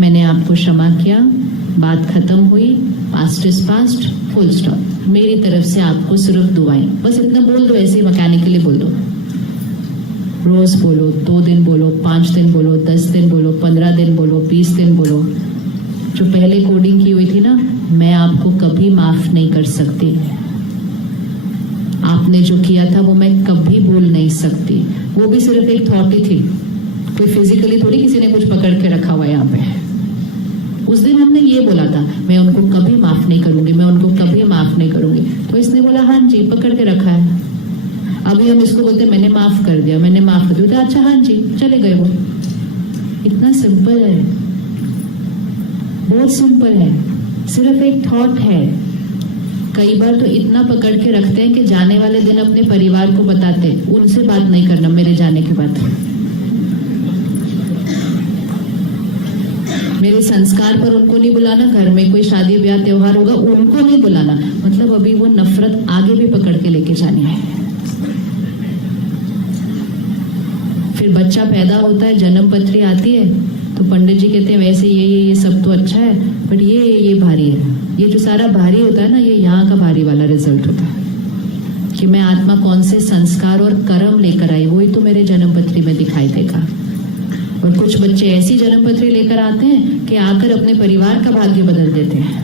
मैंने आपको क्षमा किया, बात खत्म हुई, past is past, full stop. मेरी तरफ से आपको सिर्फ दुआएं, बस इतना बोल दो, ऐसे मैकेनिकली बोल दो। रोज बोलो, 2 दिन बोलो, 5 दिन बोलो, 10 दिन बोलो, 15 दिन बोलो, 20 दिन बोलो। जो पहले कोडिंग की हुई थी ना, मैं आपको कभी माफ नहीं कर सकती, आपने जो किया था वो मैं कभी भूल नहीं सकती। वो भी सिर्फ एक थॉट ही थी, कोई फिजिकली थोड़ी किसी ने कुछ पकड़ के रखा हुआ है यहाँ पे। उस दिन हमने ये बोला था, मैं उनको कभी माफ नहीं करूंगी, मैं उनको कभी माफ नहीं करूंगी। तो इसने बोला हाँ जी, पकड़ के रखा है। अभी हम इसको बोलते मैंने माफ कर दिया, मैंने माफ कर दिया, अच्छा हाँ जी, चले गए वो। इतना सिंपल है, बहुत सिंपल है, सिर्फ एक थॉट है। कई बार तो इतना पकड़ के रखते हैं कि जाने वाले दिन अपने परिवार को बताते, उनसे बात नहीं करना मेरे जाने के बाद। मेरे संस्कार पर उनको नहीं बुलाना, घर में कोई शादी ब्याह त्योहार होगा उनको नहीं बुलाना, मतलब अभी वो नफरत आगे भी पकड़ के लेके जानी है। फिर बच्चा पैदा होता है, जन्म पत्री आती है, तो पंडित जी कहते हैं वैसे ये सब तो अच्छा है, बट ये भारी है। ये जो सारा भारी होता है ना, ये यहाँ का भारी वाला रिजल्ट होता है कि मैं आत्मा कौन से संस्कार और कर्म लेकर आई, वही तो मेरे जन्म पत्री में दिखाई देगा। और कुछ बच्चे ऐसी जन्म पत्री लेकर आते हैं कि आकर अपने परिवार का भाग्य बदल देते हैं।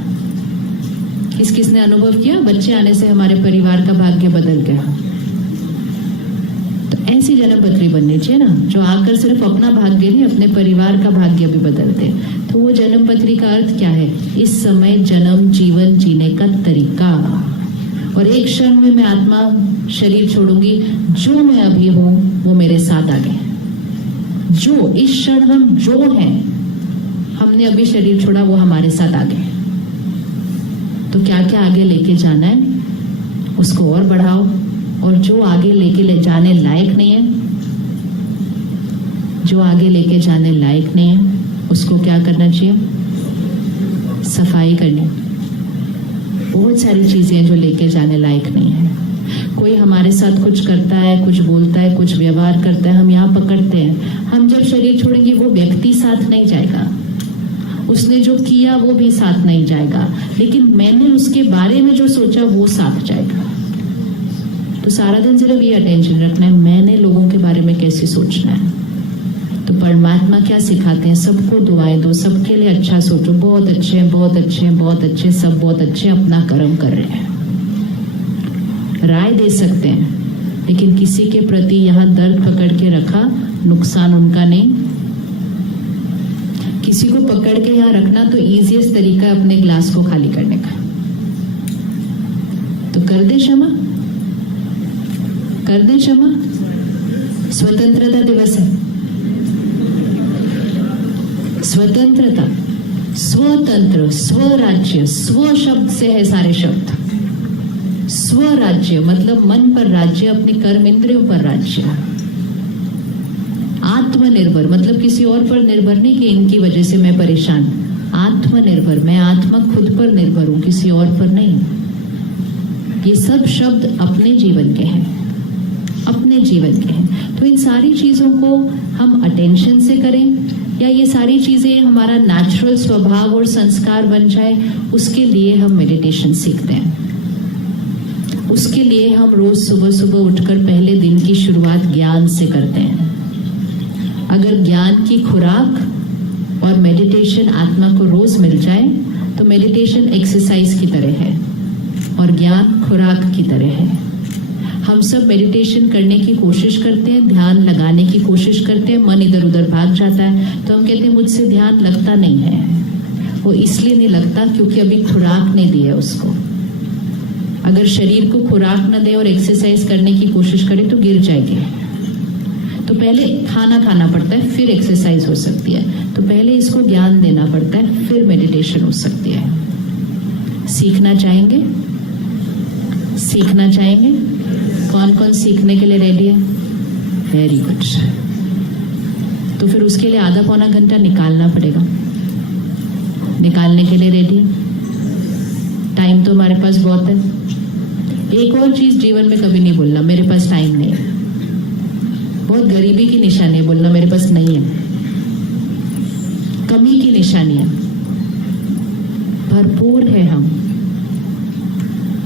किसने अनुभव किया, बच्चे आने से हमारे परिवार का भाग्य बदल गया। तो ऐसी जन्म पत्री बननी चाहिए ना, जो आकर सिर्फ अपना भाग्य नहीं, अपने परिवार का भाग्य भी बदलते। तो वो जन्म पत्री का अर्थ क्या है? इस समय जन्म जीवन जीने का तरीका। और एक क्षण में मैं आत्मा शरीर छोड़ूंगी, जो मैं अभी हूं वो मेरे साथ आ गए। जो इस क्षण हम जो हैं, हमने अभी शरीर छोड़ा, वो हमारे साथ आ गए। तो क्या क्या आगे लेके जाना है उसको और बढ़ाओ, और जो आगे लेके ले जाने लायक नहीं है, जो आगे लेके जाने लायक नहीं है उसको क्या करना चाहिए? सफाई करनी। बहुत सारी चीजें हैं जो लेके जाने लायक नहीं है। कोई हमारे साथ कुछ करता है, कुछ बोलता है, कुछ व्यवहार करता है, हम यहाँ पकड़ते हैं। हम जब शरीर छोड़ेंगे वो व्यक्ति साथ नहीं जाएगा, उसने जो किया वो भी साथ नहीं जाएगा, लेकिन मैंने उसके बारे में जो सोचा वो साथ जाएगा। तो सारा दिन सिर्फ ये अटेंशन रखना है, मैंने लोगों के बारे में कैसे सोचना है। तो परमात्मा क्या सिखाते हैं? सबको दुआएं दो, सबके लिए अच्छा सोचो, बहुत अच्छे हैं, बहुत अच्छे हैं, बहुत अच्छे, सब बहुत अच्छे अपना कर्म कर रहे हैं। राय दे सकते हैं, लेकिन किसी के प्रति यहाँ दर्द पकड़ के रखा, नुकसान उनका नहीं। किसी को पकड़ के यहाँ रखना तो इजीएस्ट तरीका है अपने ग्लास को खाली करने का। तो कर दे क्षमा, कर दे क्षमा। स्वतंत्रता दिवस है, स्वतंत्रता, स्वतंत्र, स्वराज्य, स्व शब्द से है सारे शब्द। स्वराज्य मतलब मन पर राज्य, अपने कर्म इंद्रियों पर राज्य। आत्मनिर्भर मतलब किसी और पर निर्भर नहीं कि इनकी वजह से मैं परेशान। आत्मनिर्भर, मैं आत्मा खुद पर निर्भर हूं, किसी और पर नहीं। ये सब शब्द अपने जीवन के हैं, अपने जीवन के हैं। तो इन सारी चीजों को हम अटेंशन से करें, या ये सारी चीजें हमारा नेचुरल स्वभाव और संस्कार बन जाए, उसके लिए हम मेडिटेशन सीखते हैं। उसके लिए हम रोज सुबह सुबह उठकर पहले दिन की शुरुआत ज्ञान से करते हैं। अगर ज्ञान की खुराक और मेडिटेशन आत्मा को रोज मिल जाए तो मेडिटेशन एक्सरसाइज की तरह है और ज्ञान खुराक की तरह है। हम सब मेडिटेशन करने की कोशिश करते हैं, ध्यान लगाने की कोशिश करते हैं, मन इधर उधर भाग जाता है तो हम कहते हैं मुझसे ध्यान लगता नहीं है। वो इसलिए नहीं लगता क्योंकि अभी खुराक नहीं दी है उसको। अगर शरीर को खुराक न दे और एक्सरसाइज करने की कोशिश करे तो गिर जाएगी। तो पहले खाना खाना पड़ता है, फिर एक्सरसाइज हो सकती है। तो पहले इसको ज्ञान देना पड़ता है, फिर मेडिटेशन हो सकती है। सीखना चाहेंगे? सीखना चाहेंगे? कौन कौन सीखने के लिए रेडी है? Very good. तो फिर उसके लिए आधा पौना घंटा निकालना पड़ेगा। निकालने के लिए रेडी है? टाइम तो हमारे पास बहुत है। एक और चीज जीवन में कभी नहीं बोलना मेरे पास टाइम नहीं है। बहुत गरीबी की निशानी है बोलना मेरे पास नहीं है, कमी की निशानी है। भरपूर है हम,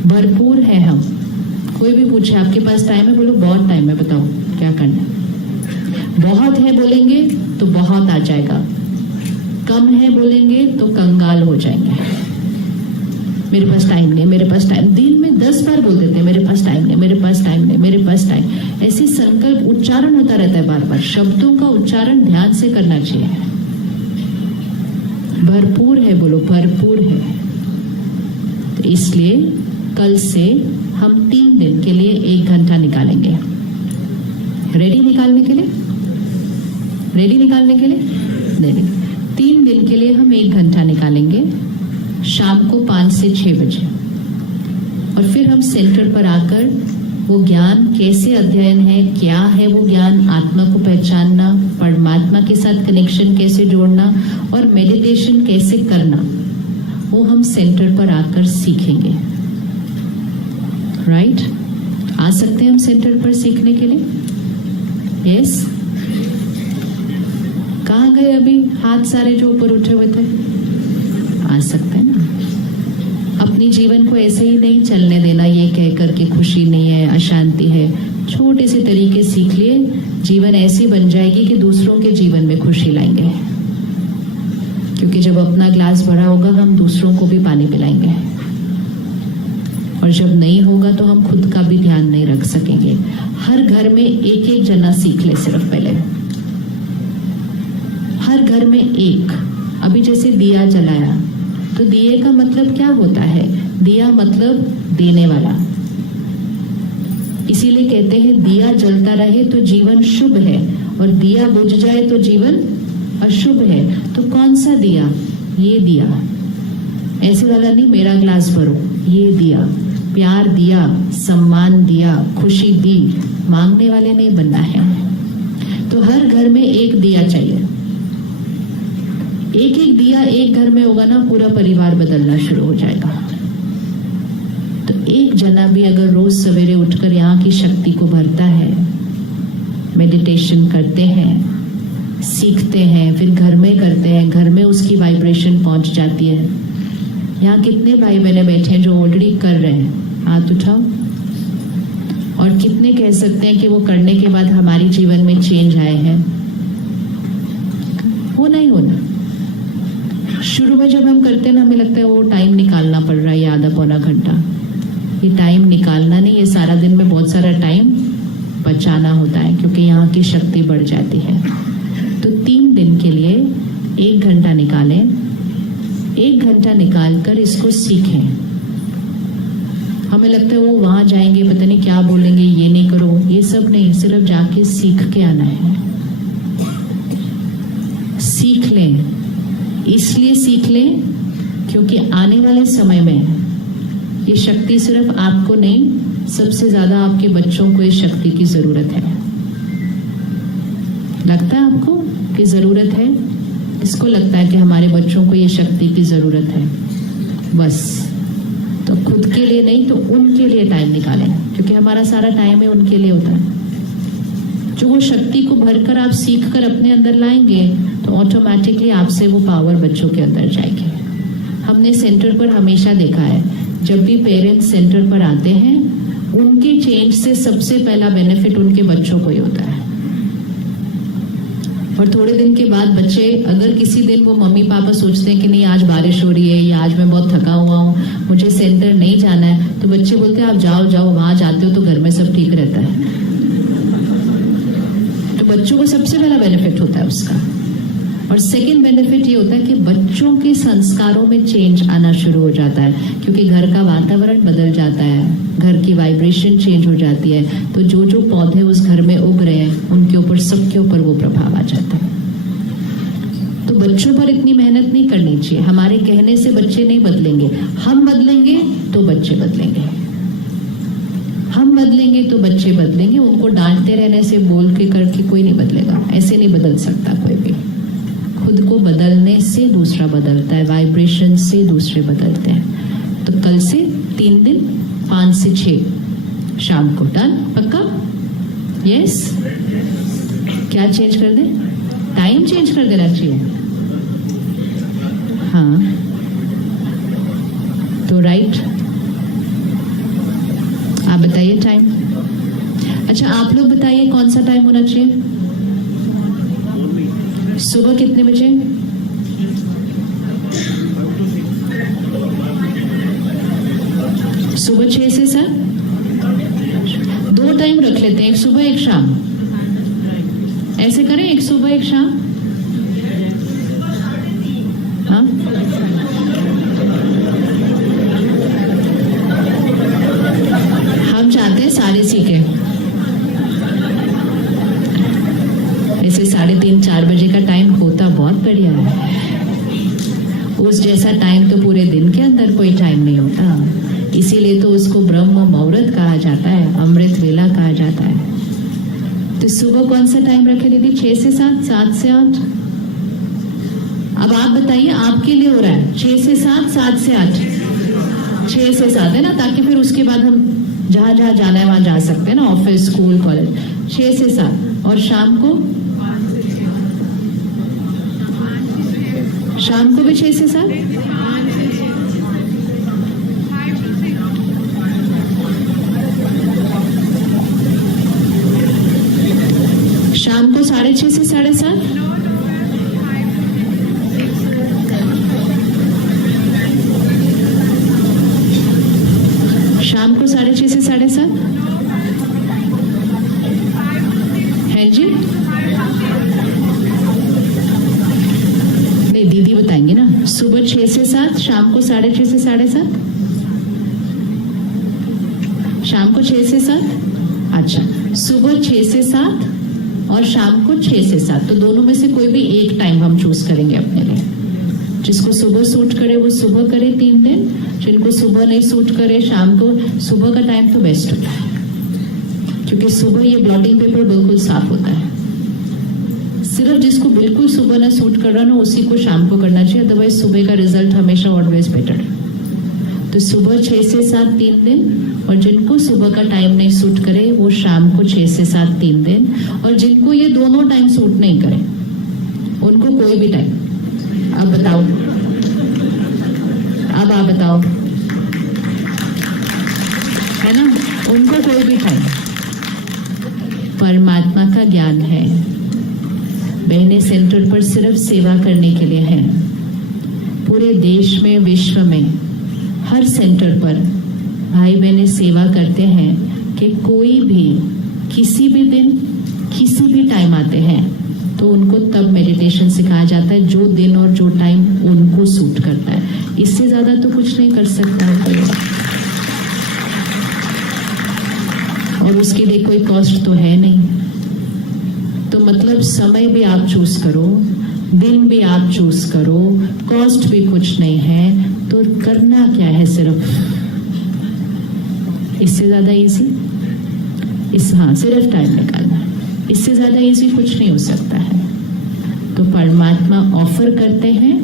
भरपूर है हम। कोई भी पूछे आपके पास टाइम है, बोलो बहुत टाइम है, बताओ क्या करना है। बहुत है बोलेंगे तो बहुत आ जाएगा, कम है बोलेंगे तो कंगाल हो जाएंगे। मेरे पास टाइम नहीं, मेरे पास टाइम, दिन में 10 बार बोल देते हैं मेरे पास टाइम नहीं, मेरे पास टाइम नहीं, मेरे पास टाइम। ऐसे संकल्प उच्चारण होता रहता है बार बार। शब्दों का उच्चारण ध्यान से करना चाहिए। भरपूर है बोलो, भरपूर है। तो इसलिए कल से हम 3 दिन के लिए 1 घंटा निकालेंगे। रेडी निकालने के लिए? रेडी निकालने के लिए? रेडी। 3 दिन के लिए हम 1 घंटा निकालेंगे, शाम को 5 से 6 बजे। और फिर हम सेंटर पर आकर वो ज्ञान कैसे अध्ययन है, क्या है वो ज्ञान, आत्मा को पहचानना, परमात्मा के साथ कनेक्शन कैसे जोड़ना और मेडिटेशन कैसे करना, वो हम सेंटर पर आकर सीखेंगे। राइट? आ सकते हैं हम सेंटर पर सीखने के लिए? यस? कहाँ गए अभी हाथ सारे जो ऊपर उठे हुए थे? आ सकते हैं ना। अपनी जीवन को ऐसे ही नहीं चलने देना ये कहकर के खुशी नहीं है, अशांति है। छोटे से तरीके सीख लिए, जीवन ऐसी बन जाएगी कि दूसरों के जीवन में खुशी लाएंगे। क्योंकि जब अपना ग्लास भरा होगा हम दूसरों को भी पानी पिलाएंगे, और जब नहीं होगा तो हम खुद का भी ध्यान नहीं रख सकेंगे। हर घर में एक एक जना सीख ले सिर्फ पहले, हर घर में एक। अभी जैसे दिया जलाया तो दिए का मतलब क्या होता है? दिया मतलब देने वाला। इसीलिए कहते हैं दिया जलता रहे तो जीवन शुभ है, और दिया बुझ जाए तो जीवन अशुभ है। तो कौन सा दिया? ये दिया। ऐसे वाला नहीं मेरा ग्लास भरो, ये दिया। प्यार दिया, सम्मान दिया, खुशी दी, मांगने वाले नहीं बनना है। तो हर घर में एक दिया चाहिए। एक एक दिया एक घर में होगा ना, पूरा परिवार बदलना शुरू हो जाएगा। तो एक जना भी अगर रोज सवेरे उठकर यहाँ की शक्ति को भरता है, मेडिटेशन करते हैं, सीखते हैं, फिर घर में करते हैं, घर में उसकी वाइब्रेशन पहुंच जाती है। यहाँ कितने भाई बहने बैठे हैं जो ऑलरेडी कर रहे हैं? हाथ उठाओ। और कितने कह सकते हैं कि वो करने के बाद हमारे जीवन में चेंज आए हैं? होना ही होना। शुरू में जब हम करते हैं ना, हमें लगता है वो टाइम निकालना पड़ रहा है, ये आधा पौना घंटा। ये टाइम निकालना नहीं, ये सारा दिन में बहुत सारा टाइम बचाना होता है, क्योंकि यहाँ की शक्ति बढ़ जाती है। तो 3 दिन के लिए 1 घंटा निकालें। 1 घंटा निकालकर इसको सीखें। हमें लगता है वो वहां जाएंगे पता नहीं क्या बोलेंगे, ये नहीं करो, ये सब नहीं, सिर्फ जाके सीख के आना है। सीख लें। इसलिए सीख लें क्योंकि आने वाले समय में ये शक्ति सिर्फ आपको नहीं, सबसे ज्यादा आपके बच्चों को इस शक्ति की जरूरत है। लगता है आपको कि जरूरत है? इसको लगता है कि हमारे बच्चों को ये शक्ति की जरूरत है। बस तो खुद के लिए नहीं तो उनके लिए टाइम निकालें, क्योंकि हमारा सारा टाइम है उनके लिए होता है। जो वो शक्ति को भरकर आप सीख कर अपने अंदर लाएंगे तो ऑटोमेटिकली आपसे वो पावर बच्चों के अंदर जाएगी। हमने सेंटर पर हमेशा देखा है, जब भी पेरेंट्स सेंटर पर आते हैं, उनके चेंज से सबसे पहला बेनिफिट उनके बच्चों को ही होता है। और थोड़े दिन के बाद बच्चे, अगर किसी दिन वो मम्मी पापा सोचते हैं कि नहीं आज बारिश हो रही है या आज मैं बहुत थका हुआ हूँ, मुझे सेंटर नहीं जाना है, तो बच्चे बोलते हैं आप जाओ जाओ, वहां जाते हो तो घर में सब ठीक रहता है। तो बच्चों को सबसे पहला बेनिफिट होता है उसका। और सेकंड बेनिफिट ये होता है कि बच्चों के संस्कारों में चेंज आना शुरू हो जाता है, क्योंकि घर का वातावरण बदल जाता है, घर की वाइब्रेशन चेंज हो जाती है। तो जो जो पौधे उस घर में उग रहे हैं उनके ऊपर, सबके ऊपर वो प्रभाव आ जाता है। तो बच्चों पर इतनी मेहनत नहीं करनी चाहिए। हमारे कहने से बच्चे नहीं बदलेंगे, हम बदलेंगे तो बच्चे बदलेंगे। हम बदलेंगे तो बच्चे बदलेंगे। उनको डांटते रहने से, बोल के करके कोई नहीं बदलेगा। ऐसे नहीं बदल सकता कोई भी। खुद को बदलने से दूसरा बदलता है, वाइब्रेशन से दूसरे बदलते हैं। तो कल से 3 दिन 5 से 6 शाम को, डन? पक्का? यस? क्या चेंज कर दे? टाइम चेंज कर देना चाहिए। हाँ तो राइट, आप बताइए टाइम। अच्छा आप लोग बताइए कौन सा टाइम होना चाहिए? सुबह कितने बजे? सुबह 6 से 7? 2 टाइम रख लेते हैं, एक सुबह एक शाम। ऐसे करें, एक सुबह एक शाम। हाँ हम चाहते हैं सारे सीखें। ऐसे 3:30-4 बजे का टाइम होता बहुत बढ़िया है। उस जैसा टाइम तो पूरे दिन के अंदर कोई टाइम नहीं होता। इसीलिए तो उसको ब्रह्म मुहूर्त कहा जाता है, अमृत वेला कहा जाता है। तो सुबह कौन सा टाइम रखे दीदी? 6 से 7, 7 से 8? अब आप बताइए आपके लिए हो रहा है 6 से 7, 7 से 8? 6 से 7 है ना, ताकि फिर उसके बाद हम जहां जहां जाना है वहां जा सकते हैं ना, ऑफिस, स्कूल, कॉलेज। 6 से 7। और शाम को? शाम को भी 6 से 7? शाम को 6:30 से 7:30? शाम को 6:30 से 7:30 है जी? नहीं दीदी बताएंगे ना। सुबह 6 से 7, शाम को 6:30 से 7:30? शाम को 6 से 7? अच्छा, सुबह 6 से 7 और शाम को 6 से 7। तो दोनों में से कोई भी एक टाइम हम चूज करेंगे अपने लिए। जिसको सुबह सूट करे वो सुबह करे 3 दिन, जिनको सुबह नहीं सूट करे शाम को। सुबह का टाइम तो बेस्ट होता है, क्योंकि सुबह ये ब्लॉटिंग पेपर बिल्कुल साफ होता है। सिर्फ जिसको बिल्कुल सुबह ना सूट कर रहा ना उसी को शाम को करना चाहिए, अदरवाइज सुबह का रिजल्ट हमेशा ऑलवेज बेटर है। तो सुबह 6 से 7 3 दिन, और जिनको सुबह का टाइम नहीं सूट करे वो शाम को 6 से 7 3 दिन, और जिनको ये दोनों टाइम सूट नहीं करे उनको कोई भी टाइम। अब बताओ, अब आप बताओ, है ना, उनको कोई भी टाइम। परमात्मा का ज्ञान है, बहने सेंटर पर सिर्फ सेवा करने के लिए है। पूरे देश में, विश्व में, हर सेंटर पर भाई बहनें सेवा करते हैं कि कोई भी किसी भी दिन किसी भी टाइम आते हैं तो उनको तब मेडिटेशन सिखाया जाता है जो दिन और जो टाइम उनको सूट करता है। इससे ज्यादा तो कुछ नहीं कर सकता है कोई, और उसके लिए कोई कॉस्ट तो है नहीं। तो मतलब समय भी आप चूज करो, दिन भी आप चूज करो, कॉस्ट भी कुछ नहीं है, तो करना क्या है सिर्फ, इससे ज्यादा इजी, हाँ सिर्फ टाइम निकालना, इससे ज्यादा इजी कुछ नहीं हो सकता है। तो परमात्मा ऑफर करते हैं,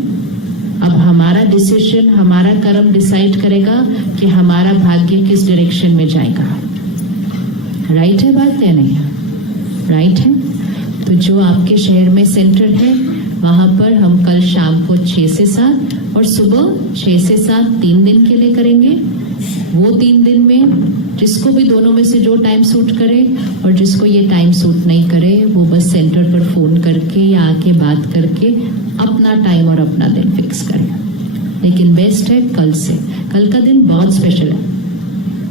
अब हमारा डिसीजन, हमारा कर्म डिसाइड करेगा कि हमारा भाग्य किस डायरेक्शन में जाएगा। राइट है बात या नहीं? राइट है। तो जो आपके शहर में सेंटर है वहां पर हम कल शाम को 6 से 7 और सुबह 6 से 7 3 दिन के लिए करेंगे। वो 3 दिन में जिसको भी दोनों में से जो टाइम सूट करे, और जिसको ये टाइम सूट नहीं करे वो बस सेंटर पर फोन करके या आके बात करके अपना टाइम और अपना दिन फिक्स करें। लेकिन बेस्ट है कल से, कल का दिन बहुत स्पेशल है।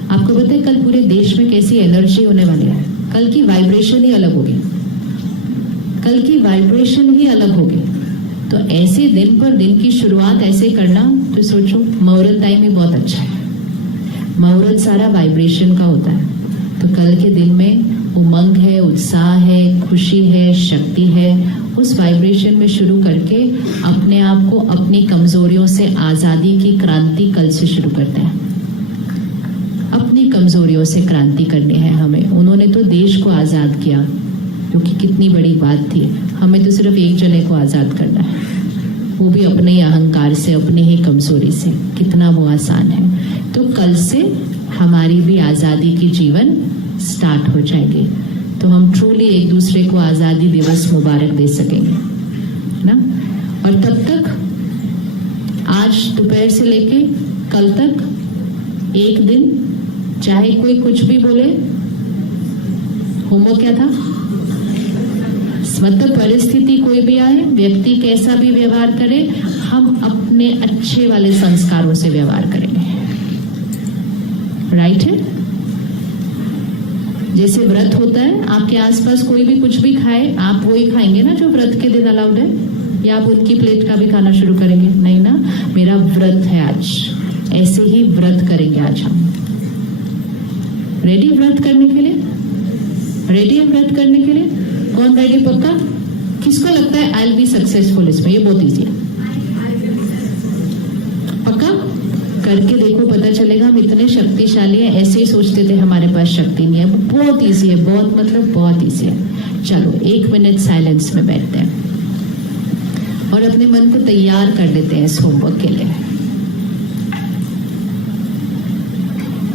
आपको पता है कल पूरे देश में कैसी एनर्जी होने वाली है? कल की वाइब्रेशन ही अलग होगी, कल की वाइब्रेशन ही अलग होगी। तो ऐसे दिन पर दिन की शुरुआत ऐसे करना, तो सोचो मुहूर्त टाइम ही बहुत अच्छा है। मुहूर्त सारा वाइब्रेशन का होता है। तो कल के दिन में उमंग है, उत्साह है, खुशी है, शक्ति है, उस वाइब्रेशन में शुरू करके अपने आप को अपनी कमजोरियों से आजादी की क्रांति कल से शुरू करते हैं। अपनी कमजोरियों से क्रांति करनी है हमें। उन्होंने तो देश को आजाद किया, जो कि कितनी बड़ी बात थी। हमें तो सिर्फ एक जने को आजाद करना है, वो भी अपने ही अहंकार से, अपनी ही कमजोरी से। कितना वो आसान है। तो कल से हमारी भी आजादी की जीवन स्टार्ट हो जाएगी, तो हम ट्रूली एक दूसरे को आजादी दिवस मुबारक दे सकेंगे ना। और तब तक आज दोपहर से लेके कल तक एक दिन, चाहे कोई कुछ भी बोले, होमवर्क क्या था, मतलब परिस्थिति कोई भी आए, व्यक्ति कैसा भी व्यवहार करे, हम अपने अच्छे वाले संस्कारों से व्यवहार करेंगे। राइट है। जैसे व्रत होता है, आपके आसपास कोई भी कुछ भी खाए, आप वही खाएंगे ना जो व्रत के दिन अलाउड है, या आप उनकी प्लेट का भी खाना शुरू करेंगे? नहीं ना, मेरा व्रत है आज, ऐसे ही व्रत करेंगे आज हम। रेडी व्रत करने के लिए? रेडी है व्रत करने के लिए? कौन रेडी? पक्का? किसको लगता है आई विल बी सक्सेसफुल इसमें? ये बहुत ईजी है। पक्का करके देखो, पता चलेगा हम इतने शक्तिशाली हैं। ऐसे ही सोचते थे हमारे पास शक्ति नहीं है। बहुत ईजी है, बहुत मतलब बहुत ईजी है। चलो 1 मिनट साइलेंस में बैठते हैं और अपने मन को तैयार कर लेते हैं इस होमवर्क के लिए।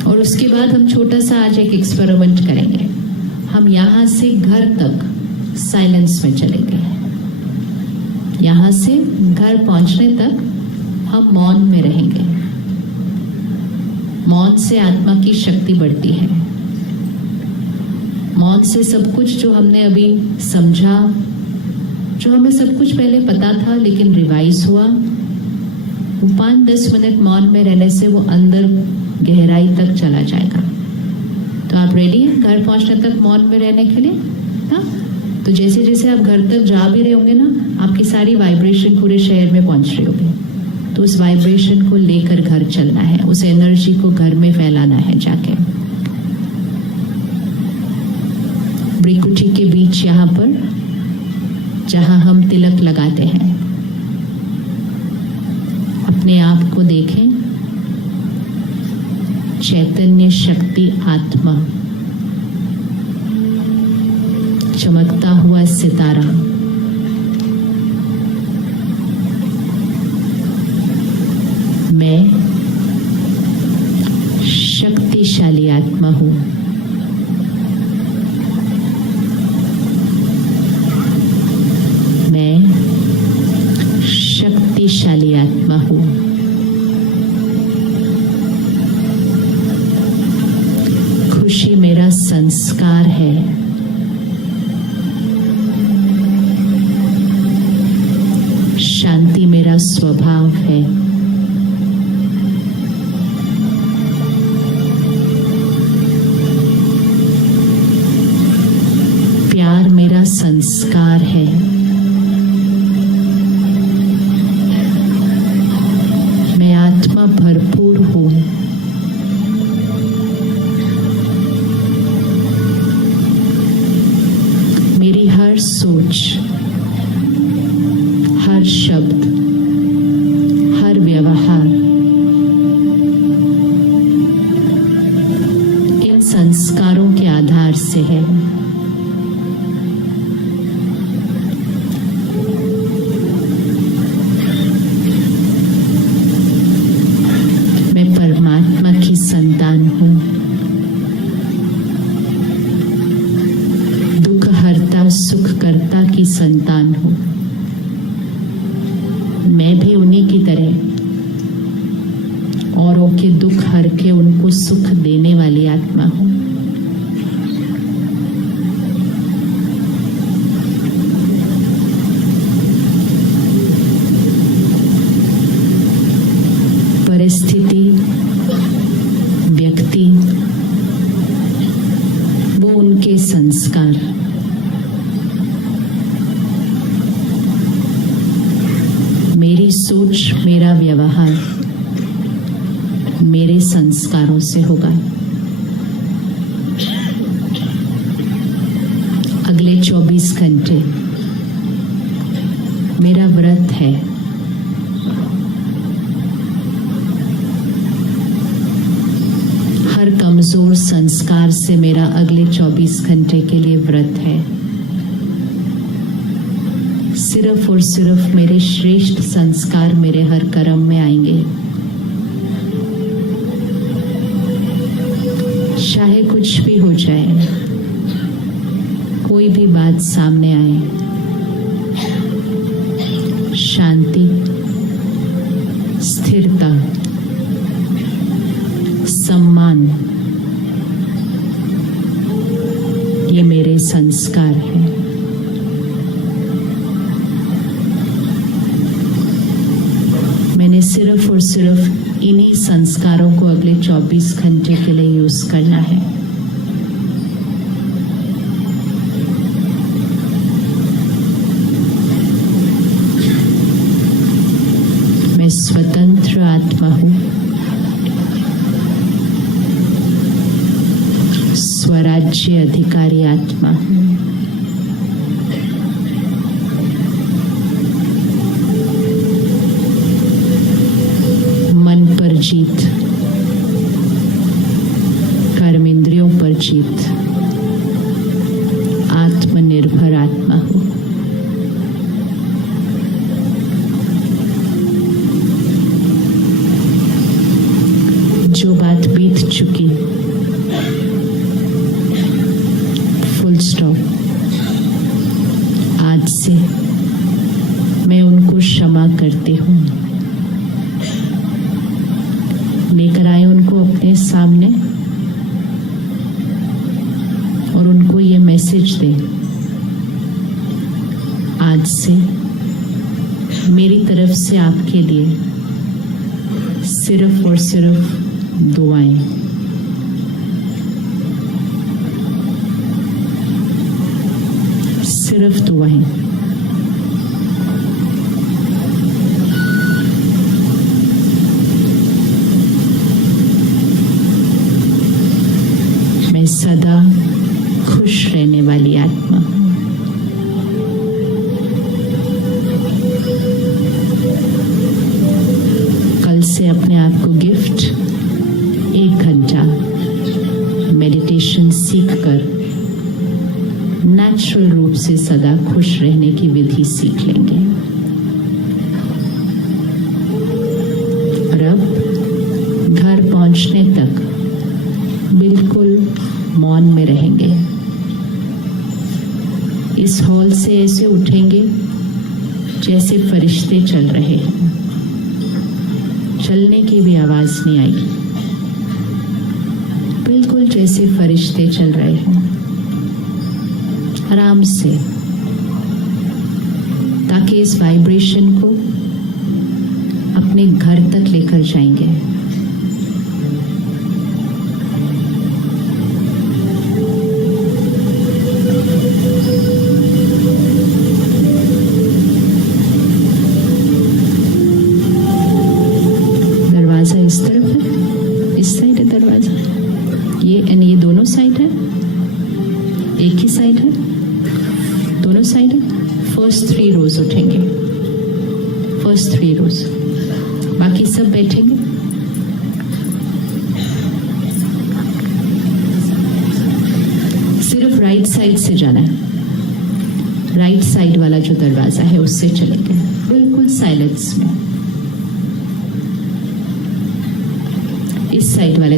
और उसके बाद हम छोटा सा आज एक एक्सपेरिमेंट करेंगे। हम यहां से घर तक साइलेंस में चलेंगे। यहां से घर पहुंचने तक हम मौन में रहेंगे। मौन से आत्मा की शक्ति बढ़ती है। मौन से सब कुछ जो हमने अभी समझा, जो हमें सब कुछ पहले पता था लेकिन रिवाइज हुआ, वो 5-10 मिनट मौन में रहने से वो अंदर गहराई तक चला जाएगा। तो आप रेडी हैं घर पहुंचने तक मौन में रहने के लिए? हाँ, तो जैसे जैसे आप घर तक जा भी रहे होंगे ना, आपकी सारी वाइब्रेशन पूरे शहर में पहुंच रही होगी। तो उस वाइब्रेशन को लेकर घर चलना है, उस एनर्जी को घर में फैलाना है जाके। ब्रिकुटी के बीच यहाँ पर जहां हम तिलक लगाते हैं, अपने आप को देखें। चैतन्य शक्ति आत्मा, चमकता हुआ सितारा, मैं शक्तिशाली आत्मा हूं। मैं शक्तिशाली आत्मा हूं। खुशी मेरा संस्कार है। शांति मेरा स्वभाव है। प्यार मेरा संस्कार है। मैं आत्मा भरपूर हूं। मेरी हर सोच, हर शब्द, हर व्यवहार इन संस्कारों के आधार से है। मैं परमात्मा की संतान हूं। दुख हरता सुख करता की संतान हूं। मैं भी उन्हीं की तरह औरों के दुख हर के उनको सुख देने वाली आत्मा हूं। परिस्थिति, व्यक्ति, वो उनके संस्कार, मेरी सोच, मेरा व्यवहार मेरे संस्कारों से होगा। अगले 24 घंटे मेरा व्रत है। हर कमजोर संस्कार से मेरा अगले 24 घंटे के लिए व्रत है। सिर्फ और सिर्फ मेरे श्रेष्ठ संस्कार मेरे हर कर्म में आएंगे। चाहे कुछ भी हो जाए, कोई भी बात सामने आए, शांति, स्थिरता, सम्मान, ये मेरे संस्कार हैं। मैंने सिर्फ और सिर्फ इन्हीं संस्कारों को अगले 24 घंटे के लिए यूज करना है। मैं स्वतंत्र आत्मा हूं। स्वराज्य अधिकारी आत्मा हूं। मन पर जीत, कर्म इंद्रियों पर जीत, आत्मनिर्भर आत्मा हूं। जो बात बीत चुकी, फुल स्टॉप। आज से मैं उनको क्षमा करती हूं। लेकर आए उनको अपने सामने और उनको ये मैसेज दें, आज से मेरी तरफ से आपके लिए सिर्फ और सिर्फ दुआएं। सिर्फ दुआएं। मैं सदा खुश रहने वाली आत्मा हूं। कल से अपने आप को गिफ्ट 1 घंटा मेडिटेशन सीखकर नेचुरल रूप से सदा खुश रहने की विधि सीख लेंगे। और अब मौन में रहेंगे। इस हॉल से ऐसे उठेंगे जैसे फरिश्ते चल रहे हैं। चलने की भी आवाज नहीं आई, बिल्कुल जैसे फरिश्ते चल रहे हैं, आराम से, ताकि इस वाइब्रेशन को अपने घर तक लेकर जाएंगे। दरवाजा इस तरफ है, इस साइड है दरवाजा, ये दोनों साइड है, एक ही साइड है, दोनों साइड है। फर्स्ट 3 रोज उठेंगे, फर्स्ट 3 रोज, बाकी सब बैठेंगे। सिर्फ राइट साइड से जाना है, राइट साइड वाला जो दरवाजा है उससे चलेंगे, बिल्कुल साइलेंस में। इस साइड वाले